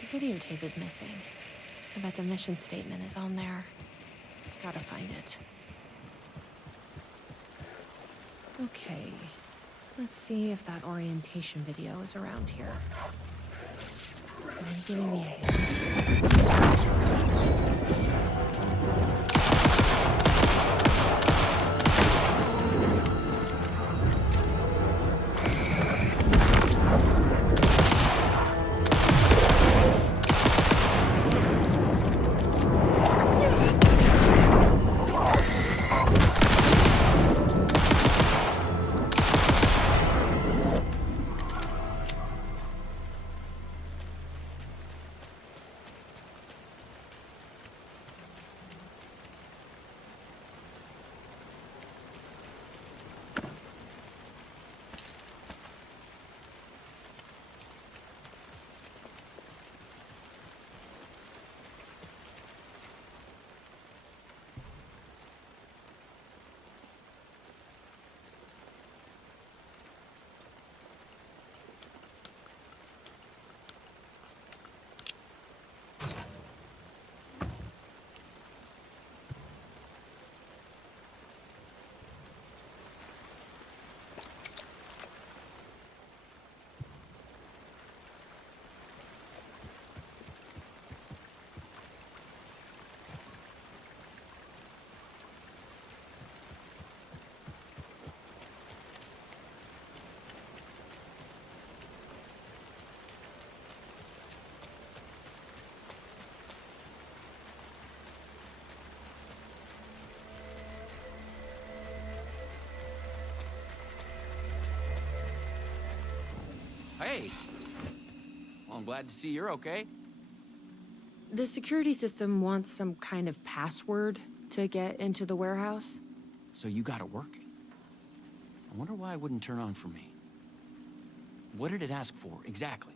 The videotape is missing. I bet the mission statement is on there. Gotta find it. Okay. Let's see if that orientation video is around here. I'm giving me a hint. Hey! Well, I'm glad to see you're okay. The security system wants some kind of password to get into the warehouse. So you got it working. I wonder why it wouldn't turn on for me. What did it ask for, exactly?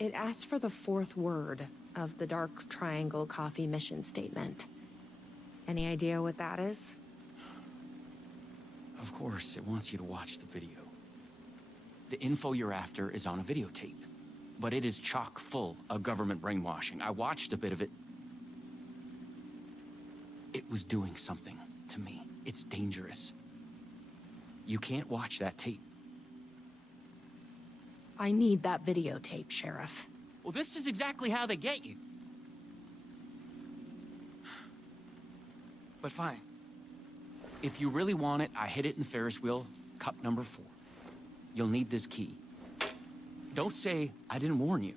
It asked for the fourth word of the Dark Triangle Coffee mission statement. Any idea what that is? Of course, it wants you to watch the video. The info you're after is on a videotape, but it is chock full of government brainwashing. I watched a bit of it. It was doing something to me. It's dangerous. You can't watch that tape. I need that videotape, Sheriff. Well, this is exactly how they get you. But fine. If you really want it, I hid it in the Ferris wheel, cup number 4. You'll need this key. Don't say I didn't warn you.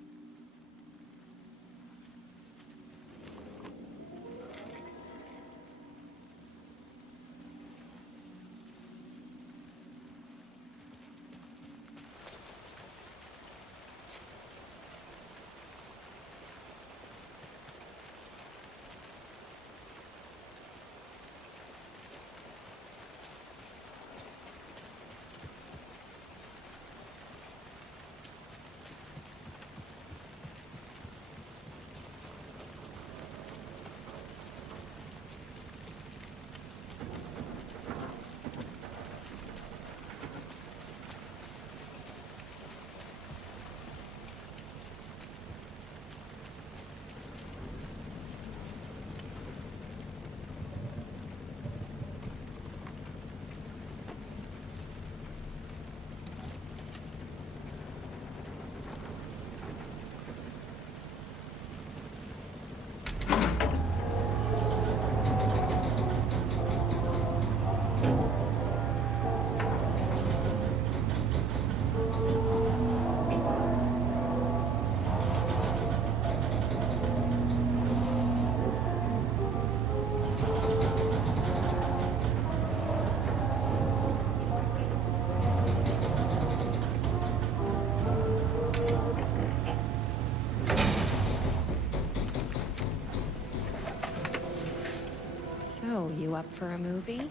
So, you up for a movie?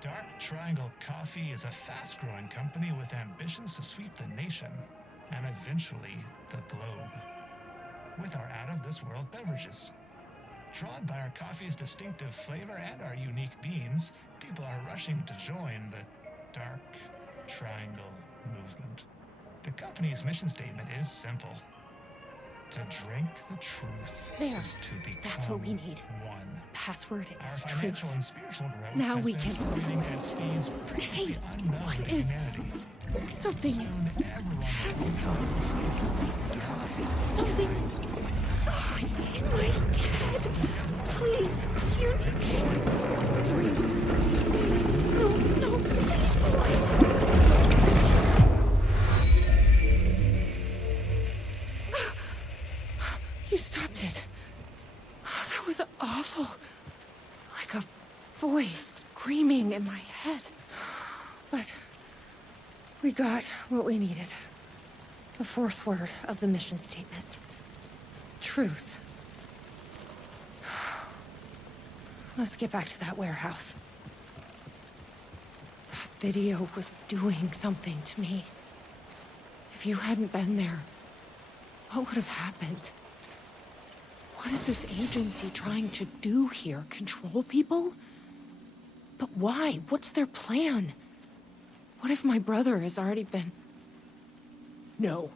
Dark Triangle Coffee is a fast-growing company with ambitions to sweep the nation and eventually the globe with our out-of-this-world beverages. Drawn by our coffee's distinctive flavor and our unique beans, people are rushing to join the Dark Triangle movement. The company's mission statement is simple. To drink the truth There. is to become That's what we need. one. Password is Our financial truth. and spiritual growth Now has we been can accelerating at operate. speeds previously Hey, unknown what to is- humanity. Something is... Soon everyone will Something is... Oh, in my head. Please, you need to... Please. No, please. You stopped it. That was awful. Like a voice screaming in my head. But we got what we needed. The 4th word of the mission statement. Truth. Let's get back to that warehouse. That video was doing something to me. If you hadn't been there, what would have happened? What is this agency trying to do here? Control people? But why? What's their plan? What if my brother has already been... No.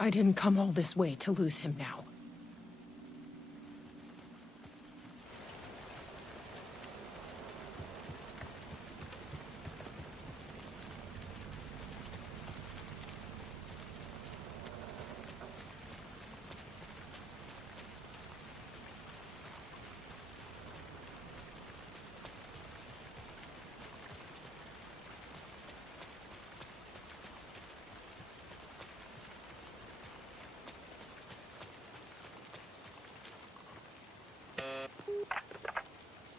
I didn't come all this way to lose him now.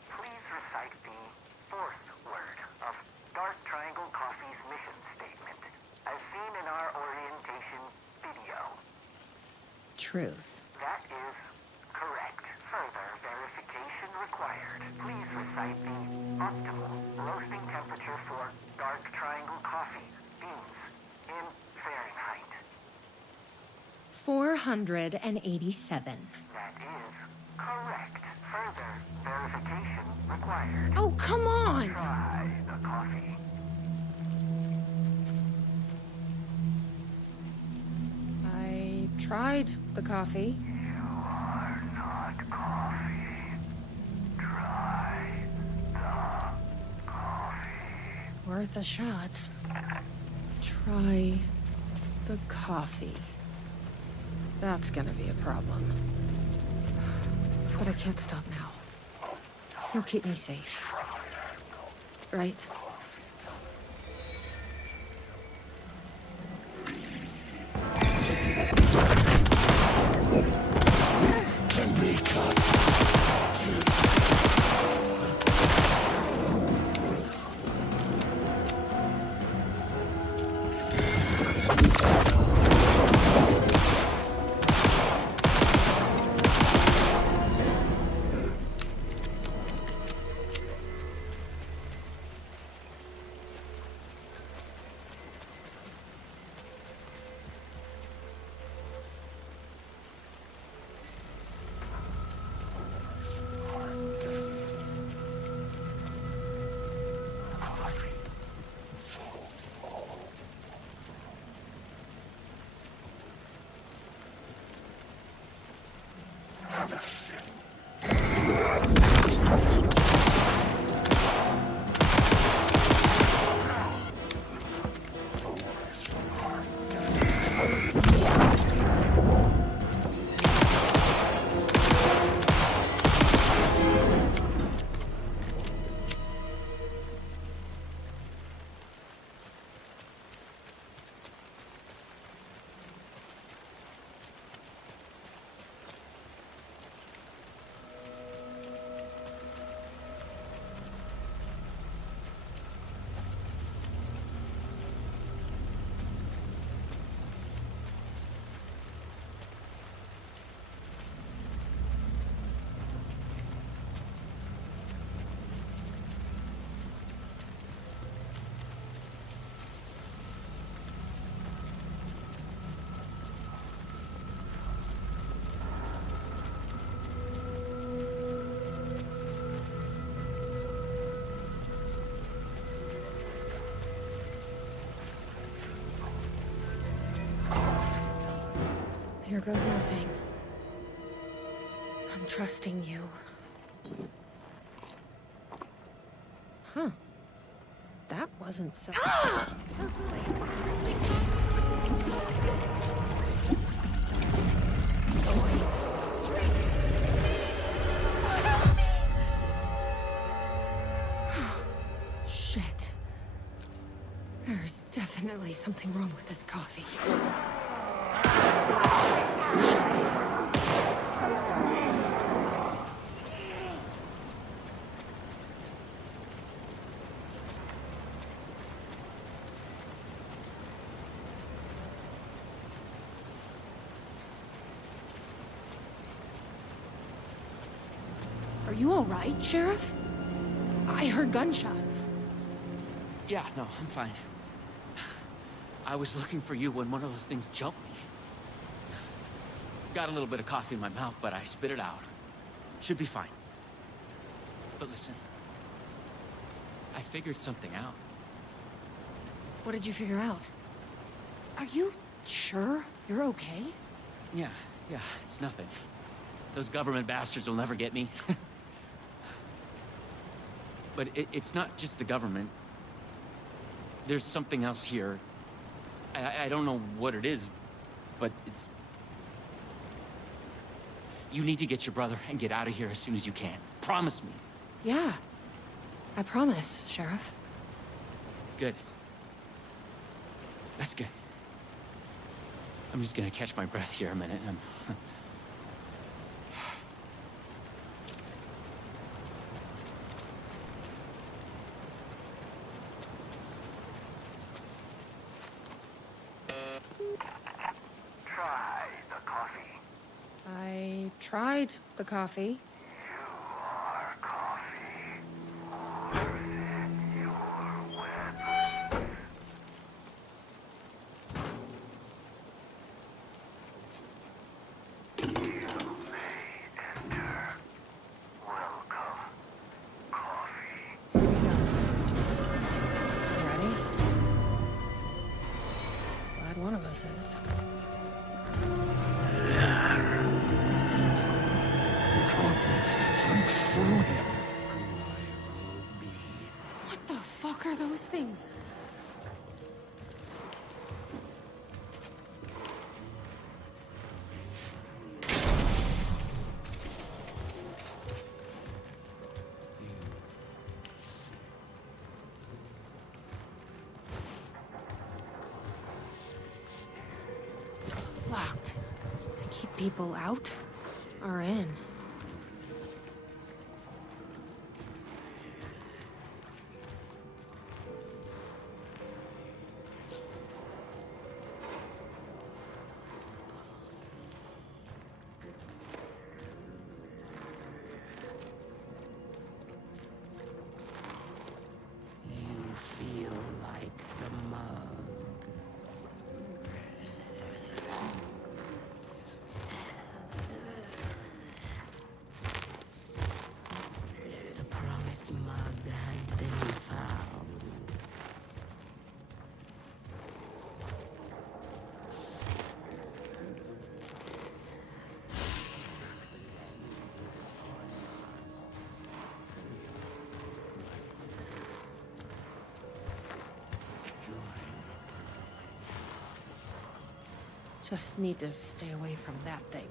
Please recite the fourth word of Dark Triangle Coffee's mission statement, as seen in our orientation video. Truth. That is correct. Further verification required. Please recite the optimal roasting temperature for Dark Triangle Coffee beans in Fahrenheit. 487. That is correct. Further verification required. Oh, come on! Try the coffee. I tried the coffee. You are not coffee. Try the coffee. Worth a shot. Try the coffee. That's gonna be a problem. But I can't stop now. He'll keep me safe. Right? Here goes nothing. I'm trusting you. Huh. That wasn't so... Ah! Shit. There's definitely something wrong with this coffee. Are you all right, Sheriff? I heard gunshots. Yeah, no, I'm fine. I was looking for you when one of those things jumped me. Got a little bit of coffee in my mouth, but I spit it out. Should be fine. But listen, I figured something out. What did you figure out? Are you sure? You're okay? Yeah, it's nothing. Those government bastards will never get me. But it's not just the government. There's something else here. I don't know what it is, but it's... You need to get your brother and get out of here as soon as you can. Promise me. Yeah. I promise, Sheriff. Good. That's good. I'm just gonna catch my breath here a minute. Try the coffee. I tried the coffee. Our coffee. More than your weapons. You may enter. Welcome. Coffee. Ready? Glad one of us is. What the fuck are those things? Locked. To keep people out or in. You feel like the mug. The promised mug has been found. Just need to stay away from that thing.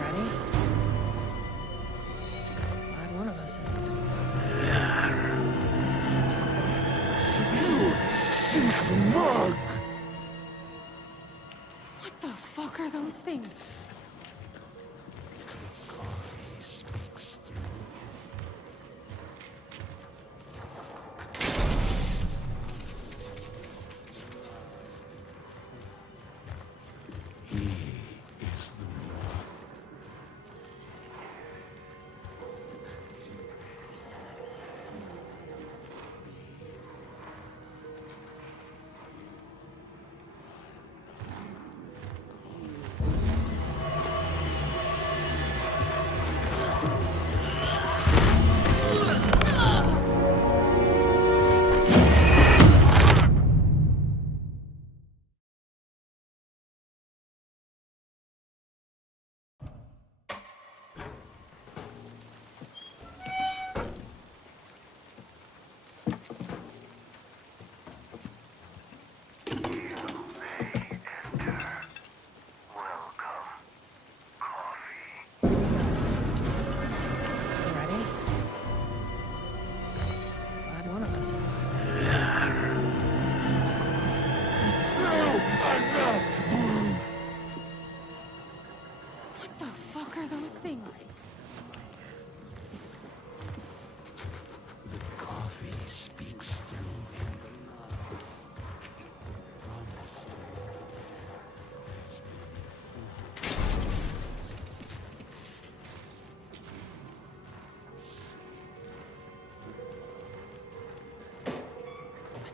Ready? Glad one of us is. The mug! What the fuck are those things?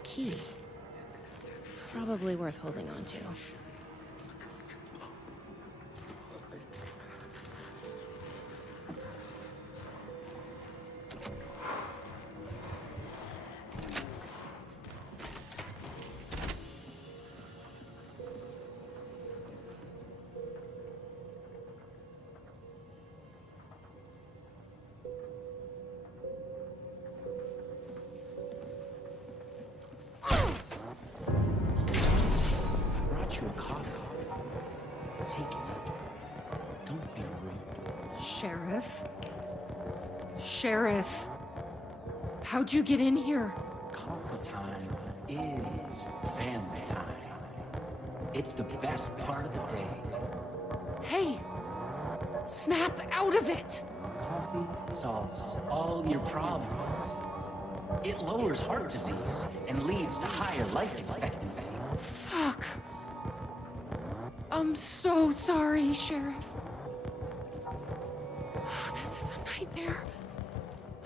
key. Probably worth holding on to. Your coffee. Take it. Don't be rude. Sheriff? Sheriff! How'd you get in here? Coffee time is family time. It's the best part of the day. Hey! Snap out of it! Coffee solves all your problems. It lowers heart disease and leads to higher life expectancy. Fuck. I'm so sorry, Sheriff. This is a nightmare.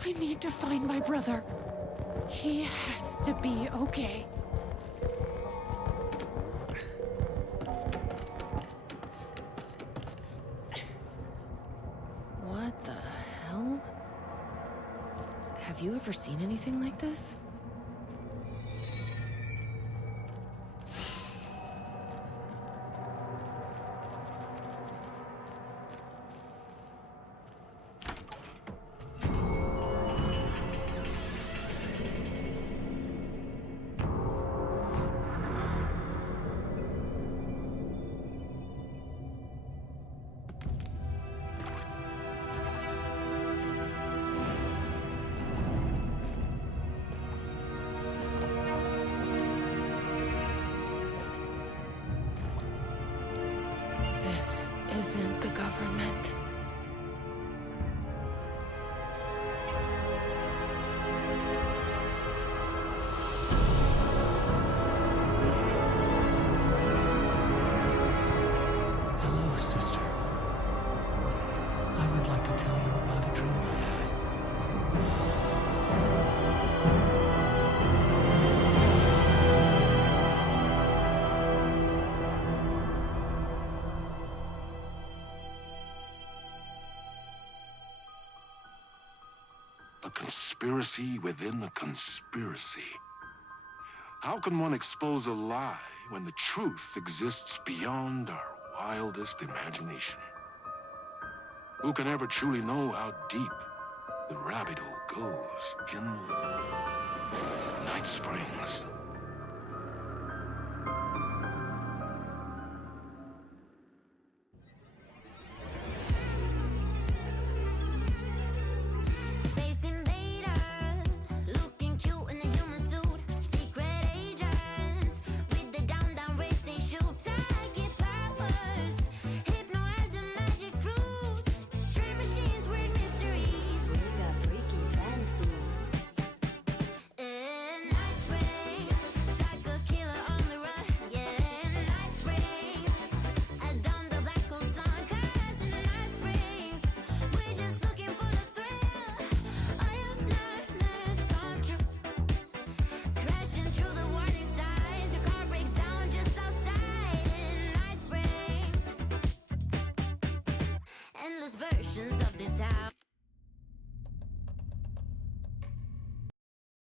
I need to find my brother. He has to be okay. What the hell? Have you ever seen anything like this? This isn't the government. Hello, sister. I would like to tell you about a dream I had. A conspiracy within a conspiracy. How can one expose a lie when the truth exists beyond our wildest imagination? Who can ever truly know how deep the rabbit hole goes in Night Springs?